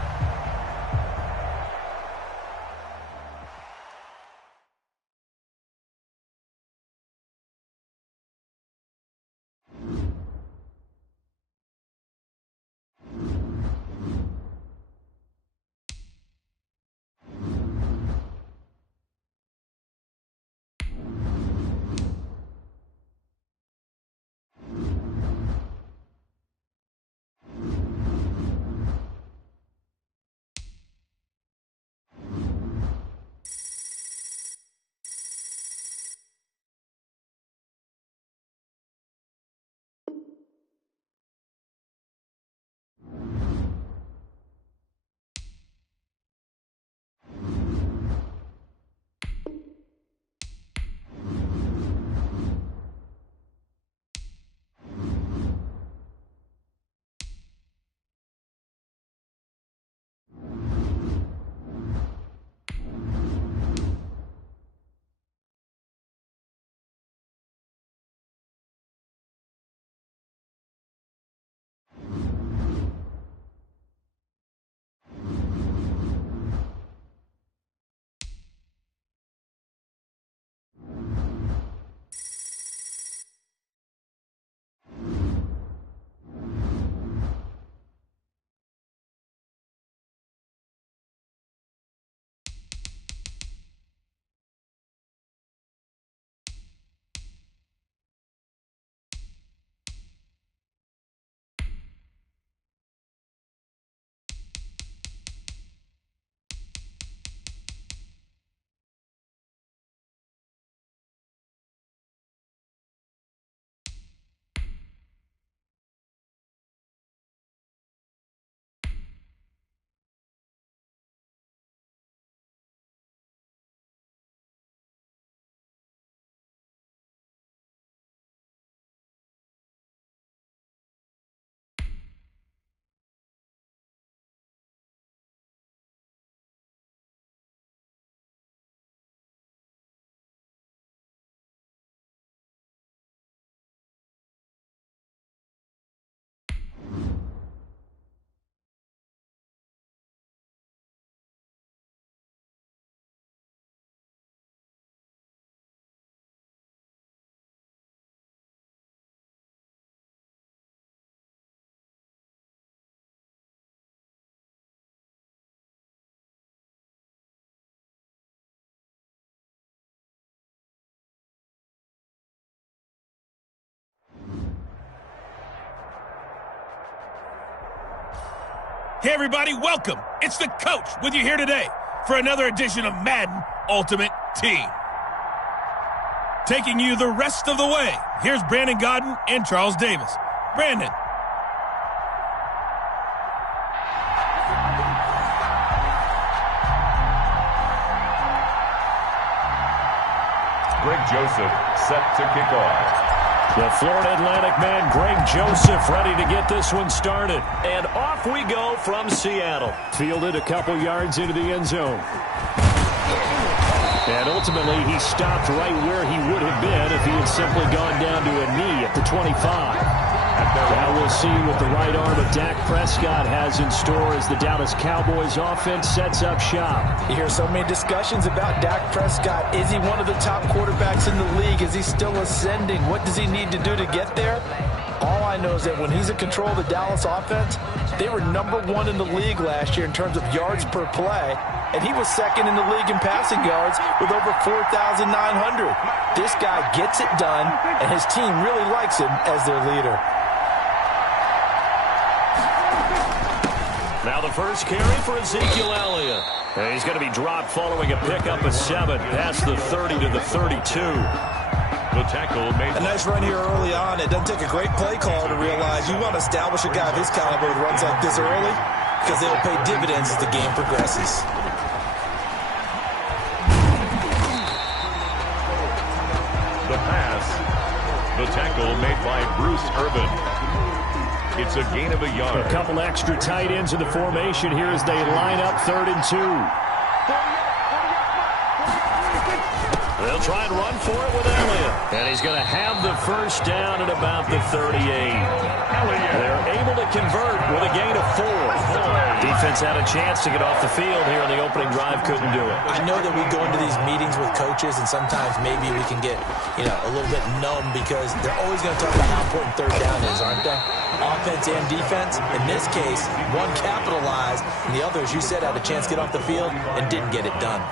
Hey, everybody, welcome. It's the coach with you here today for another edition of Madden Ultimate Team. Taking you the rest of the way, here's Brandon Godden and Charles Davis. Brandon. Greg Joseph set to kick off. The Florida Atlantic man, Greg Joseph, ready to get this one started. And off we go from Seattle. Fielded a couple yards into the end zone. And ultimately, he stopped right where he would have been if he had simply gone down to a knee at the 25. Now we'll see what the right arm of Dak Prescott has in store as the Dallas Cowboys offense sets up shop. You hear so many discussions about Dak Prescott. Is he one of the top quarterbacks in the league? Is he still ascending? What does he need to do to get there? All I know is that when he's in control of the Dallas offense, they were #1 in the league last year in terms of yards per play, and he was second in the league in passing yards with over 4,900. This guy gets it done, and his team really likes him as their leader. Now the first carry for Ezekiel Elliott. And he's going to be dropped following a pickup of 7 past the 30 to the 32. The tackle made a nice run here early on. It doesn't take a great play caller to realize you want to establish a guy of his caliber with runs like this early because they will pay dividends as the game progresses. the pass. The tackle made by Bruce Irvin. It's a gain of a yard. A couple extra tight ends in the formation here as they line up 3rd and 2. They'll try and run for it with Elliott. And he's going to have the first down at about the 38. They're able to convert with a gain of 4. Defense had a chance to get off the field here on the opening drive, couldn't do it. I know that we go into these meetings with coaches, and sometimes maybe we can get, a little bit numb because they're always going to talk about how important 3rd down is, aren't they? Offense and defense. In this case, one capitalized, and the other, as you said, had a chance to get off the field and didn't get it done.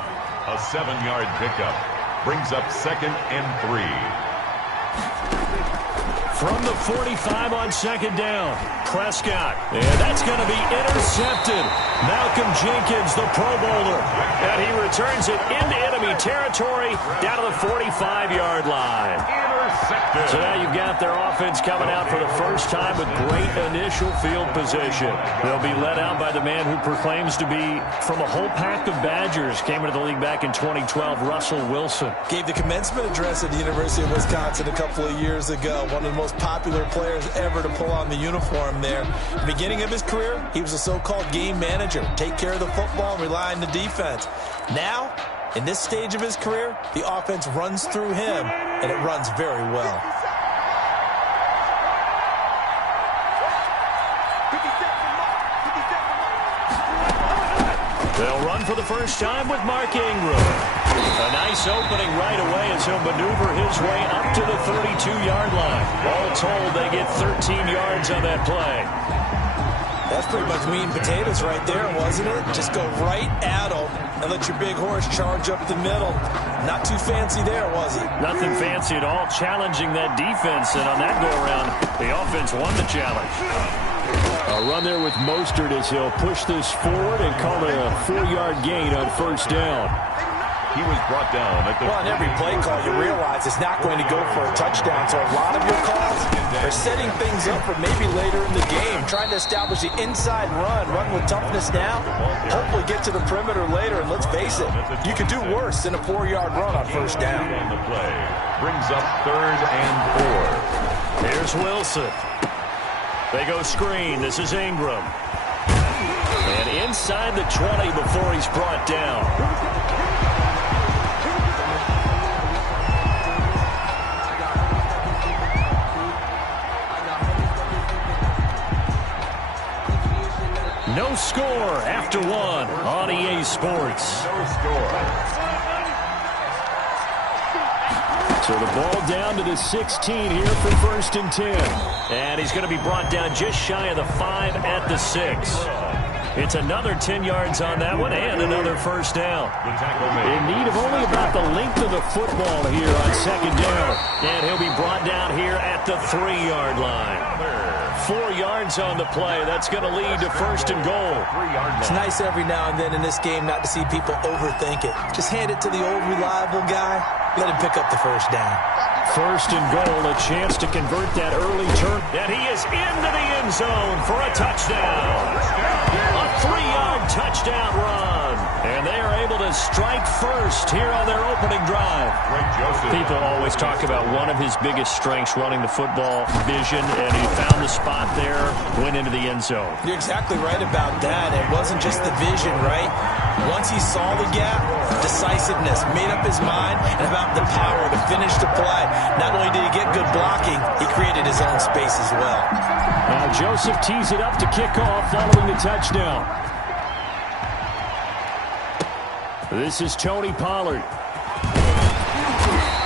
A 7-yard pickup brings up 2nd and 3. From the 45 on 2nd down, Prescott. And that's going to be intercepted. Malcolm Jenkins, the Pro Bowler. And he returns it into enemy territory down to the 45-yard line. Intercepted. So now you've got their offense coming out for the first time with great initial field position. They'll be led out by the man who proclaims to be from a whole pack of Badgers. Came into the league back in 2012, Russell Wilson. Gave the commencement address at the University of Wisconsin a couple of years ago. One of the most popular players ever to pull on the uniform there. The beginning of his career, he was a so-called game manager. Take care of the football and rely on the defense. Now, in this stage of his career, the offense runs through him, and it runs very well. They'll run for the first time with Mark Ingram. A nice opening right away as he'll maneuver his way up to the 32-yard line. All told, they get 13 yards on that play. That's pretty much meat and potatoes right there, wasn't it? Just go right at them and let your big horse charge up the middle. Not too fancy there, was it? Nothing fancy at all, challenging that defense. And on that go-around, the offense won the challenge. A run there with Mostert as he'll push this forward and call it a 4-yard gain on 1st down. He was brought down at the... Well, on every play call, you realize it's not going to go for a touchdown. So a lot of your calls are setting things up for maybe later in the game, trying to establish the inside run with toughness now, hopefully get to the perimeter later. And let's face it, you could do worse than a 4-yard run on 1st down. On the play brings up 3rd and 4. Here's Wilson. They go screen. This is Ingram. And inside the 20 before he's brought down. No score after 1 on EA Sports. No score. So the ball down to the 16 here for 1st and 10. And he's going to be brought down just shy of the 5 at the 6. It's another 10 yards on that one and another 1st down. In need of only about the length of the football here on 2nd down. And he'll be brought down here at the 3-yard line. 4 yards on the play. That's going to lead to first and goal. It's nice every now and then in this game not to see people overthink it. Just hand it to the old reliable guy. Let him pick up the first down. First and goal, a chance to convert that early turn. And he is into the end zone for a touchdown. A 3-yard touchdown run. And they are able to strike first here on their opening drive. People always talk about one of his biggest strengths running the football, vision, and he found the spot there, went into the end zone. You're exactly right about that. It wasn't just the vision, right? Once he saw the gap, decisiveness, made up his mind, and about the power to finish the play. Not only did he get good blocking, he created his own space as well. Now Joseph tees it up to kick off following the touchdown. This is Tony Pollard.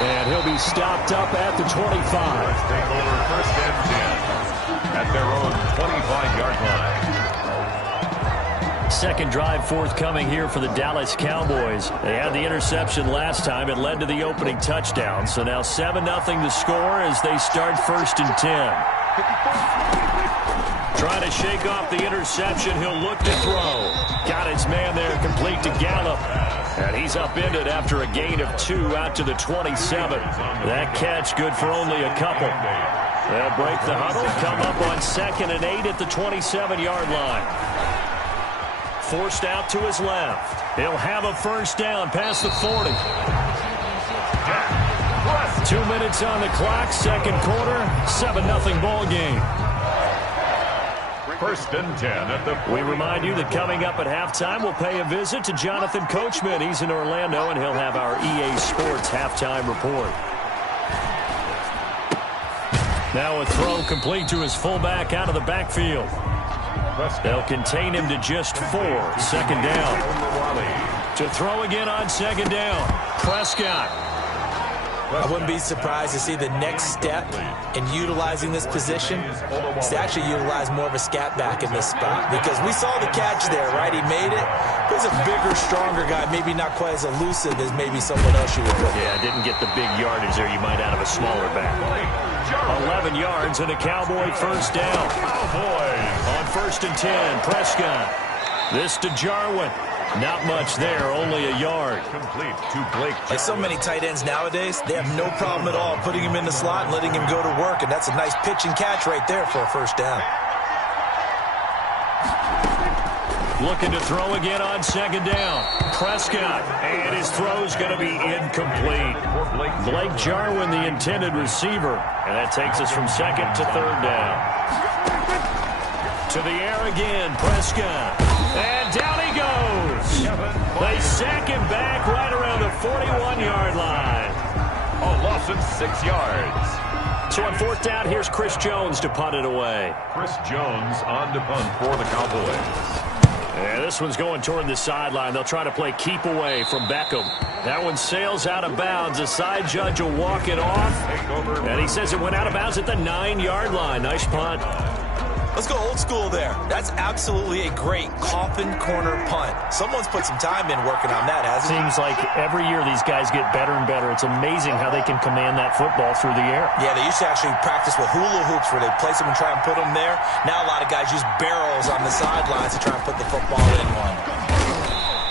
And he'll be stopped up at the 25. Let's take over first and 10 at their own 25-yard line. Second drive forthcoming here for the Dallas Cowboys. They had the interception last time. It led to the opening touchdown. So now 7-0 the score as they start first and 10. Trying to shake off the interception. He'll look to throw. Got his man there, complete to Gallup. And he's upended after a gain of 2 out to the 27. That catch good for only a couple. They'll break the huddle, come up on 2nd and 8 at the 27-yard line. Forced out to his left. He'll have a first down past the 40. 2 minutes on the clock, second quarter, 7-0 ball game. First and 10 at the... We remind you that coming up at halftime, we'll pay a visit to Jonathan Coachman. He's in Orlando, and he'll have our EA Sports halftime report. Now a throw complete to his fullback out of the backfield. They'll contain him to just 4. Second down. To throw again on second down. Prescott. I wouldn't be surprised to see the next step in utilizing this position is to actually utilize more of a scat back in this spot, because we saw the catch there, right? He made it. He's a bigger, stronger guy, maybe not quite as elusive as maybe someone else you would put. Yeah, didn't get the big yardage there you might out of a smaller back. 11 yards and a Cowboy first down. On first and 10, Prescott. This to Jarwin. Not much there, only a yard. Complete to Blake. Like so many tight ends nowadays, they have no problem at all putting him in the slot and letting him go to work, and that's a nice pitch and catch right there for a first down. Looking to throw again on second down. Prescott, and his throw's going to be incomplete. Blake Jarwin, the intended receiver, and that takes us from second to third down. To the air again, Prescott, and down he goes. They sack him back right around the 41-yard line. A loss of 6 yards. So on fourth down, here's Chris Jones to punt it away. Chris Jones on to punt for the Cowboys. Yeah, this one's going toward the sideline. They'll try to play keep away from Beckham. That one sails out of bounds. The side judge will walk it off. And he says it went out of bounds at the 9-yard line. Nice punt. Let's go old school there. That's absolutely a great coffin corner punt. Someone's put some time in working on that, hasn't it? Seems like every year these guys get better and better. It's amazing how they can command that football through the air. Yeah, they used to actually practice with hula hoops where they place them and try and put them there. Now a lot of guys use barrels on the sidelines to try and put the football in one.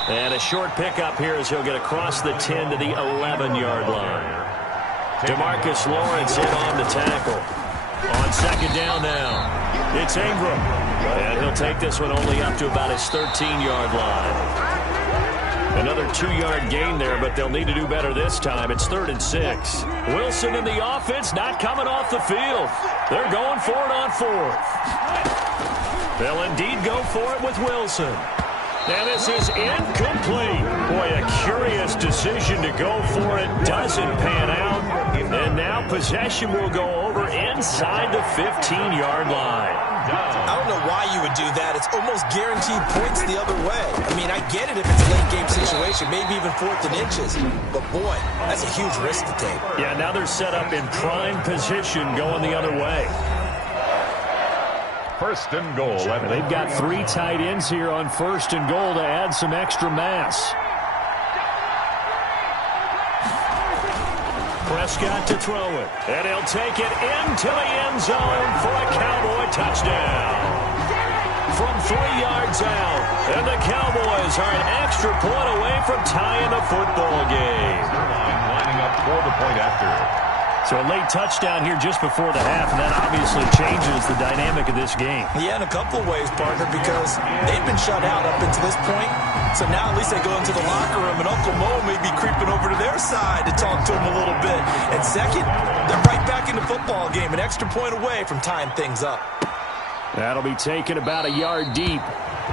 And a short pickup here as he'll get across the 10 to the 11-yard line. DeMarcus Lawrence in on the tackle. On second down now, it's Ingram. And he'll take this one only up to about his 13-yard line. Another 2-yard gain there, but they'll need to do better this time. It's 3rd and 6. Wilson in the offense, not coming off the field. They're going for it on 4th. They'll indeed go for it with Wilson. And this is incomplete. Boy, a curious decision to go for it. Doesn't pan out. And now possession will go over inside the 15-yard line. I don't know why you would do that. It's almost guaranteed points the other way. I mean, I get it if it's a late-game situation, maybe even 4th and inches. But, boy, that's a huge risk to take. Yeah, now they're set up in prime position going the other way. First and goal. And they've got 3 tight ends here on first and goal to add some extra mass. Prescott to throw it. And he'll take it into the end zone for a Cowboy touchdown. From 3 yards out. And the Cowboys are an extra point away from tying the football game. Lining up for the point after. So a late touchdown here just before the half, and that obviously changes the dynamic of this game. Yeah, in a couple of ways, partner, because they've been shut out up until this point. So now at least they go into the locker room, and Uncle Mo may be creeping over to their side to talk to him a little bit. And second, they're right back in the football game, an extra point away from tying things up. That'll be taken about a yard deep.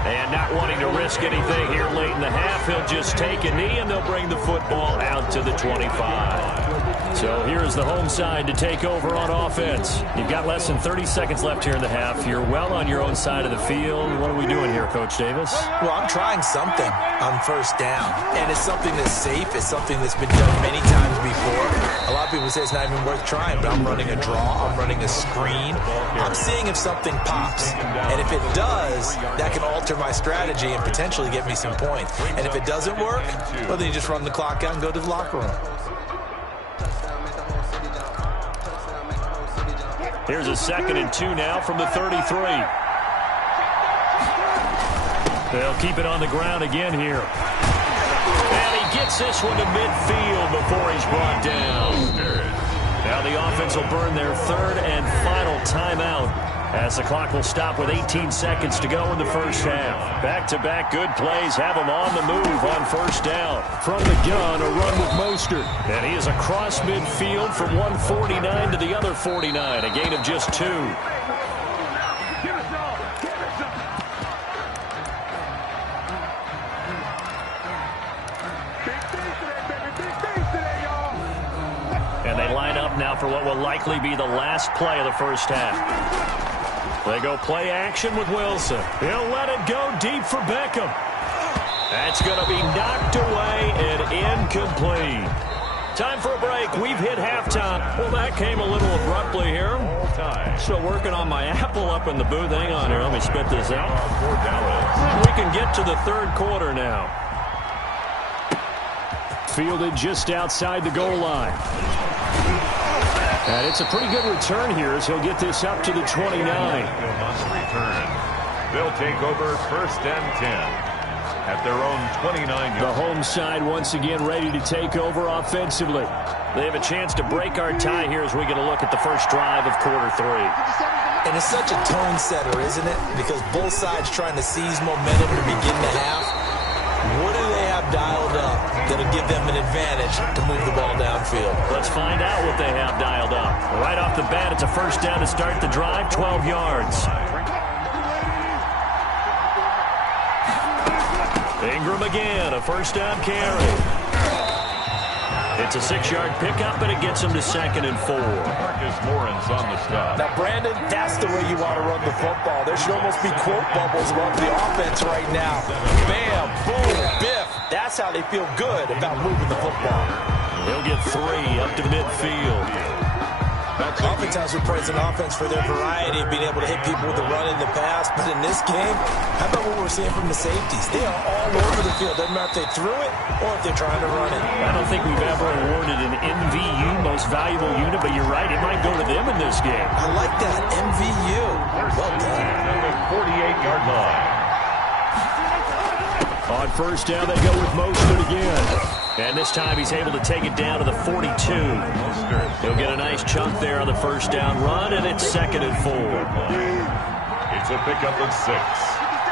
And not wanting to risk anything here late in the half, he'll just take a knee, and they'll bring the football out to the 25. So here's the home side to take over on offense. You've got less than 30 seconds left here in the half. You're well on your own side of the field. What are we doing here, Coach Davis? Well, I'm trying something on first down. And it's something that's safe. It's something that's been done many times before. A lot of people say it's not even worth trying, but I'm running a draw. I'm running a screen. I'm seeing if something pops. And if it does, that can alter my strategy and potentially get me some points. And if it doesn't work, well, then you just run the clock out and go to the locker room. Here's a 2nd and 2 now from the 33. They'll keep it on the ground again here. And he gets this one to midfield before he's brought down. Now the offense will burn their 3rd and final timeout, as the clock will stop with 18 seconds to go in the first half. Back-to-back good plays have him on the move on first down. From the gun, a run with Mostert. And he is across midfield from 149 to the other 49, a gain of just 2. And they line up now for what will likely be the last play of the first half. They go play action with Wilson. He'll let it go deep for Beckham. That's going to be knocked away and incomplete. Time for a break. We've hit halftime. Well, that came a little abruptly here. Still working on my apple up in the booth. Hang on here. Let me spit this out. We can get to the 3rd quarter now. Fielded just outside the goal line. And it's a pretty good return here as he'll get this up to the 29. They'll take over 1st and 10 at their own 29. The home side once again ready to take over offensively. They have a chance to break our tie here as we get a look at the first drive of quarter 3. And it's such a tone setter, isn't it? Because both sides trying to seize momentum to begin the half. What do they have dialed up that'll give them an advantage to move the ball downfield? Let's find out what they have dialed up. Right off the bat, it's a first down to start the drive, 12 yards. Ingram again, a first down carry. It's a 6-yard pickup, and it gets him to 2nd and 4. Marcus Lawrence on the stop. Now, Brandon, that's the way you want to run the football. There should almost be quote bubbles above the offense right now. Bam, boom, biff. That's how they feel good about moving the football. He'll get 3 up to midfield. Oftentimes we praise an offense for their variety of being able to hit people with the run in the pass. But in this game, how about what we're seeing from the safeties? They are all over the field. Doesn't matter if they threw it or if they're trying to run it. I don't think we've ever awarded an MVU, most valuable unit, but you're right, it might go to them in this game. I like that, MVU. Well done. At the 48-yard line. On first down, they go with Mostert again. And this time he's able to take it down to the 42. He'll get a nice chunk there on the first down run, and it's 2nd and 4. It's a pickup of 6.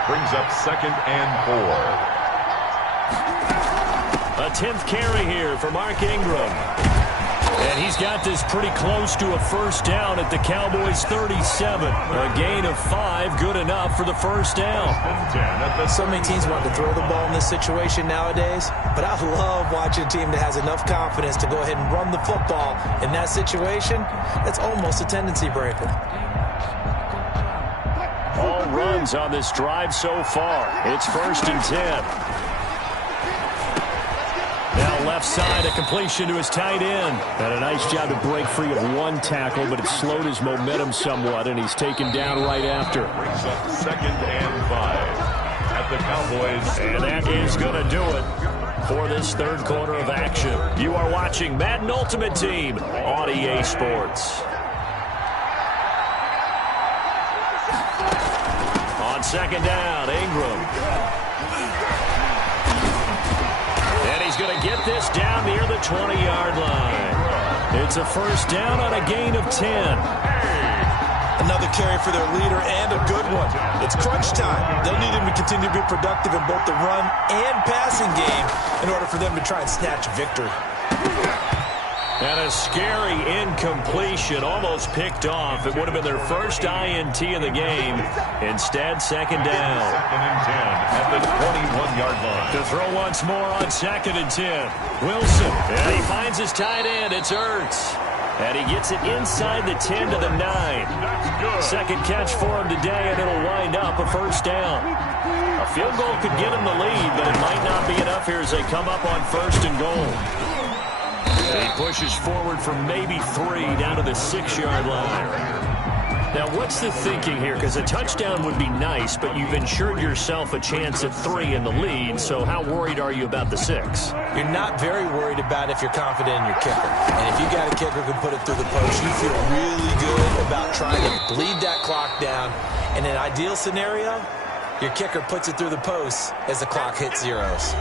Brings up 2nd and 4. A 10th carry here for Mark Ingram. And he's got this pretty close to a first down at the Cowboys' 37. A gain of 5, good enough for the first down. So many teams want to throw the ball in this situation nowadays, but I love watching a team that has enough confidence to go ahead and run the football. In that situation, that's almost a tendency breaker. All runs on this drive so far. It's 1st and 10. Now left side, a completion to his tight end. And a nice job to break free of 1 tackle, but it slowed his momentum somewhat, and he's taken down right after. Brings up 2nd and 5 at the Cowboys. And that is going to do it. for this third quarter of action. You are watching Madden Ultimate Team on EA Sports. On second down, Ingram. And he's going to get this down near the 20-yard line. It's a first down on a gain of 10. Another carry for their leader and a good one. It's crunch time. They'll need him to continue to be productive in both the run and passing game in order for them to try and snatch victory. And a scary incompletion, almost picked off. It would have been their first INT in the game. Instead, second down. Second and 10 at the 21-yard line. To throw once more on second and 10. Wilson, and he finds his tight end. It's Ertz. And he gets it inside the 10 to the 9. Second catch for him today, and it'll wind up a first down. A field goal could get him the lead, but it might not be enough here as they come up on first and goal. And he pushes forward from maybe 3 down to the 6-yard line. Now, what's the thinking here? Because a touchdown would be nice, but you've ensured yourself a chance at 3 in the lead, so how worried are you about the 6? You're not very worried about it if you're confident in your kicker. And if you got a kicker who can put it through the post, you feel really good about trying to bleed that clock down. In an ideal scenario, your kicker puts it through the post as the clock hits zeros.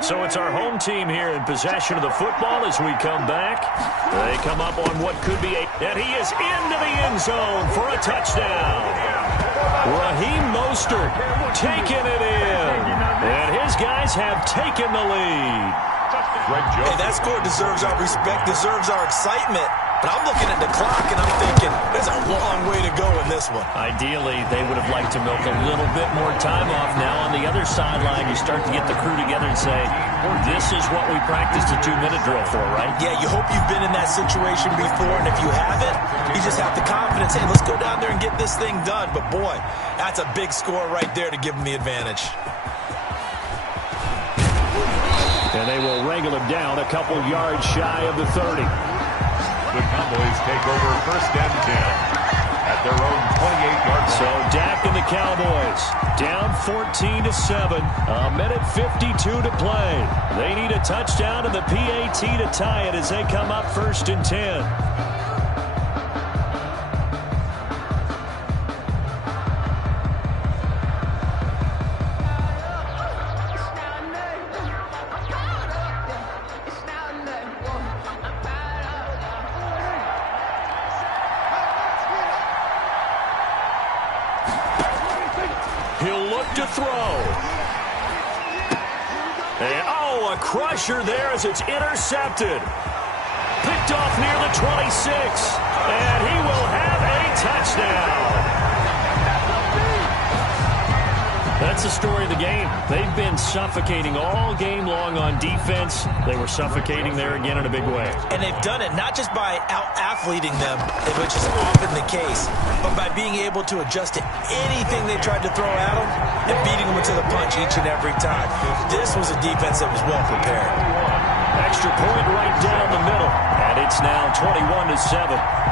So it's our home team here in possession of the football as we come back. They come up on what could be and he is into the end zone for a touchdown. Raheem Mostert taking it in. And his guys have taken the lead. Hey, that score deserves our respect, deserves our excitement. But I'm looking at the clock, and I'm thinking, there's a long way to go in this one. Ideally, they would have liked to milk a little bit more time off. Now, on the other sideline, you start to get the crew together and say, this is what we practiced a 2-minute drill for, right? Yeah, you hope you've been in that situation before, and if you haven't, you just have the confidence, hey, let's go down there and get this thing done. But, boy, that's a big score right there to give them the advantage. And they will wrangle him down a couple yards shy of the 30. The Cowboys take over first and 10 at their own 28-yard line. So Dak and the Cowboys down 14-7. A minute 52 to play. They need a touchdown and the PAT to tie it as they come up first and 10. To throw. And, a crusher there as it's intercepted. Picked off near the 26. And he will have a touchdown. That's the story of the game. They've been suffocating all game long on defense. They were suffocating there again in a big way. And they've done it not just by out-athleting them, which is often the case, but by being able to adjust to anything they tried to throw at them and beating them to the punch each and every time. This was a defense that was well prepared. Extra point right down the middle. And it's now 21-7.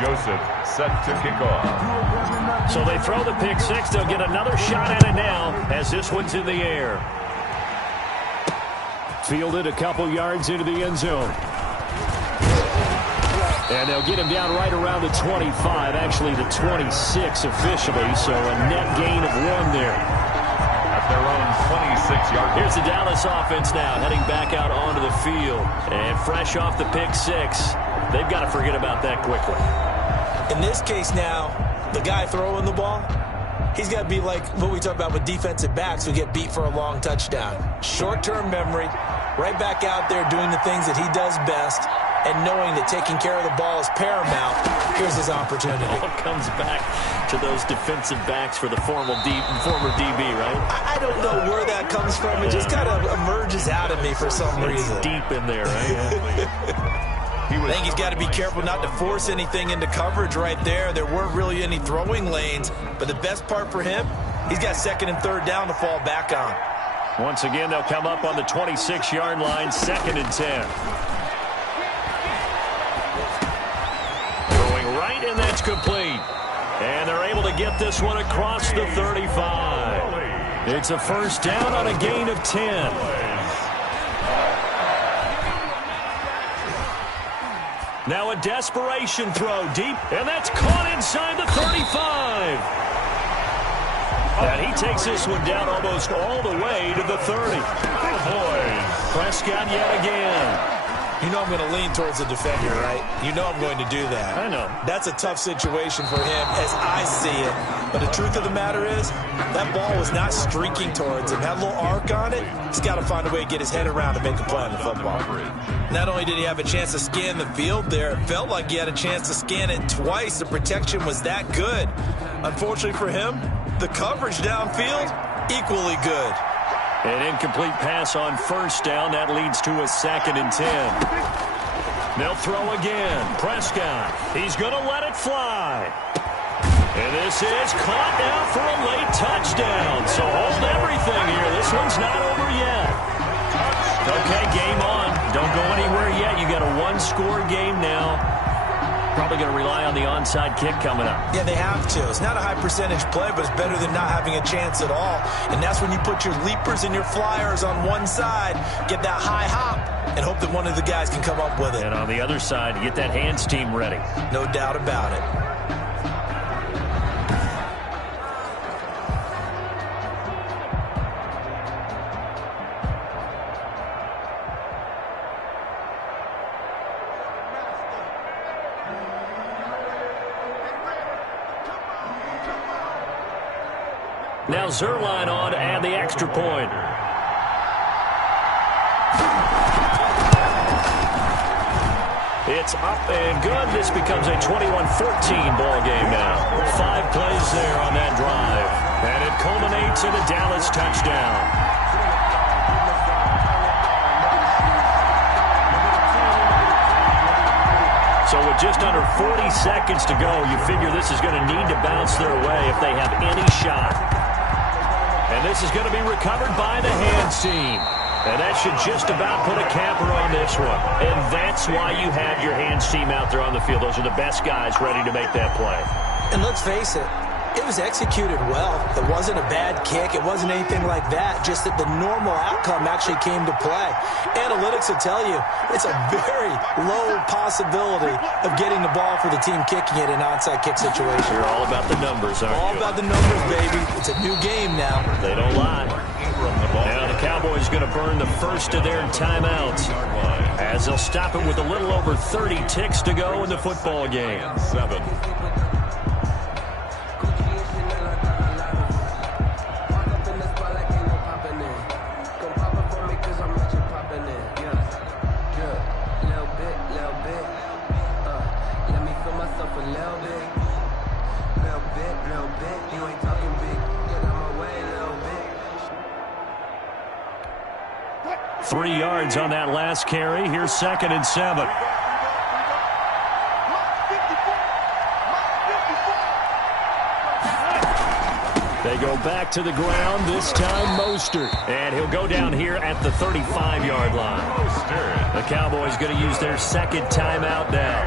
Joseph set to kick off. So they throw the pick six. They'll get another shot at it now as this one's in the air. Fielded a couple yards into the end zone. And they'll get him down right around the 25, actually the 26 officially, so a net gain of 1 there. At their own 26-yard. Here's the Dallas offense now, heading back out onto the field. And fresh off the pick six, they've got to forget about that quickly. In this case now, the guy throwing the ball, he's got to be like what we talk about with defensive backs who get beat for a long touchdown. Short-term memory, right back out there doing the things that he does best, and knowing that taking care of the ball is paramount, here's his opportunity. It all comes back to those defensive backs for the former DB, right? I don't know where that comes from. It just kind of emerges out of me for some reason. It's deep in there, right? I think he's got to be careful not to force anything into coverage right there. There weren't really any throwing lanes, but the best part for him, he's got second and third down to fall back on. Once again, they'll come up on the 26-yard line, 2nd and 10. Throwing right, and that's complete. And they're able to get this one across the 35. It's a first down on a gain of 10. Now a desperation throw deep, and that's caught inside the 35. And he takes this one down almost all the way to the 30. Prescott yet again. You know I'm going to lean towards the defender, right? You know I'm going to do that. I know. That's a tough situation for him as I see it. But the truth of the matter is, that ball was not streaking towards him. Had a little arc on it. He's got to find a way to get his head around to make a play on the football. Not only did he have a chance to scan the field there, it felt like he had a chance to scan it twice. The protection was that good. Unfortunately for him, the coverage downfield, equally good. An incomplete pass on first down. That leads to a 2nd and 10. They'll throw again. Prescott. He's going to let it fly. And this is caught now for a late touchdown. So hold everything here. This one's not over yet. Okay, game on. Don't go anywhere yet. You got a one-score game now. Probably going to rely on the onside kick coming up. Yeah, they have to. It's not a high percentage play, but it's better than not having a chance at all. And that's when you put your leapers and your flyers on one side, get that high hop, and hope that one of the guys can come up with it. And on the other side, get that hands team ready. No doubt about it. Now Zerline on to add the extra point. It's up and good. This becomes a 21-14 ball game now. 5 plays there on that drive. And it culminates in a Dallas touchdown. So with just under 40 seconds to go, you figure this is going to need to bounce their way if they have any shot. And this is going to be recovered by the hands team. And that should just about put a capper on this one. And that's why you have your hands team out there on the field. Those are the best guys ready to make that play. And let's face it, it was executed well. It wasn't a bad kick. It wasn't anything like that. Just that the normal outcome actually came to play. Analytics will tell you it's a very low possibility of getting the ball for the team kicking it in an onside kick situation. You're all about the numbers, aren't you? All about the numbers, baby. It's a new game now. They don't lie. Now the Cowboys going to burn the first of their timeouts as they'll stop it with a little over 30 ticks to go in the football game. 7. On that last carry. Here's 2nd and 7. They go back to the ground, this time Mostert. And he'll go down here at the 35-yard line. The Cowboys going to use their second timeout now,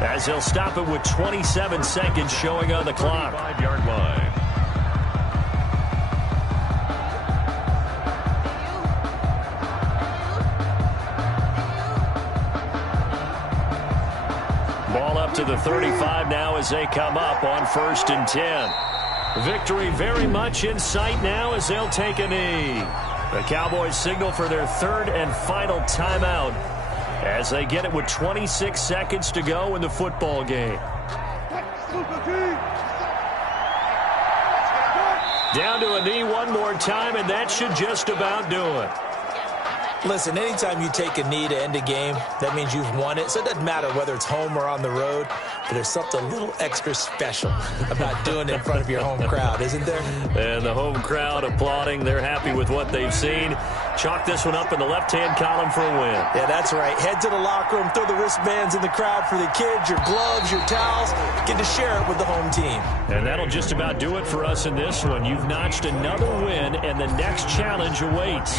as they'll stop it with 27 seconds showing on the clock. 5-yard line. To the 35 now as they come up on 1st and 10. Victory very much in sight now as they'll take a knee. The Cowboys signal for their 3rd and final timeout as they get it with 26 seconds to go in the football game. Down to a knee one more time, and that should just about do it. Listen, anytime you take a knee to end a game, that means you've won it. So it doesn't matter whether it's home or on the road, but there's something a little extra special about doing it in front of your home crowd, isn't there? And the home crowd applauding. They're happy with what they've seen. Chalk this one up in the left-hand column for a win. Yeah, that's right. Head to the locker room, throw the wristbands in the crowd for the kids, your gloves, your towels. Get to share it with the home team. And that'll just about do it for us in this one. You've notched another win, and the next challenge awaits.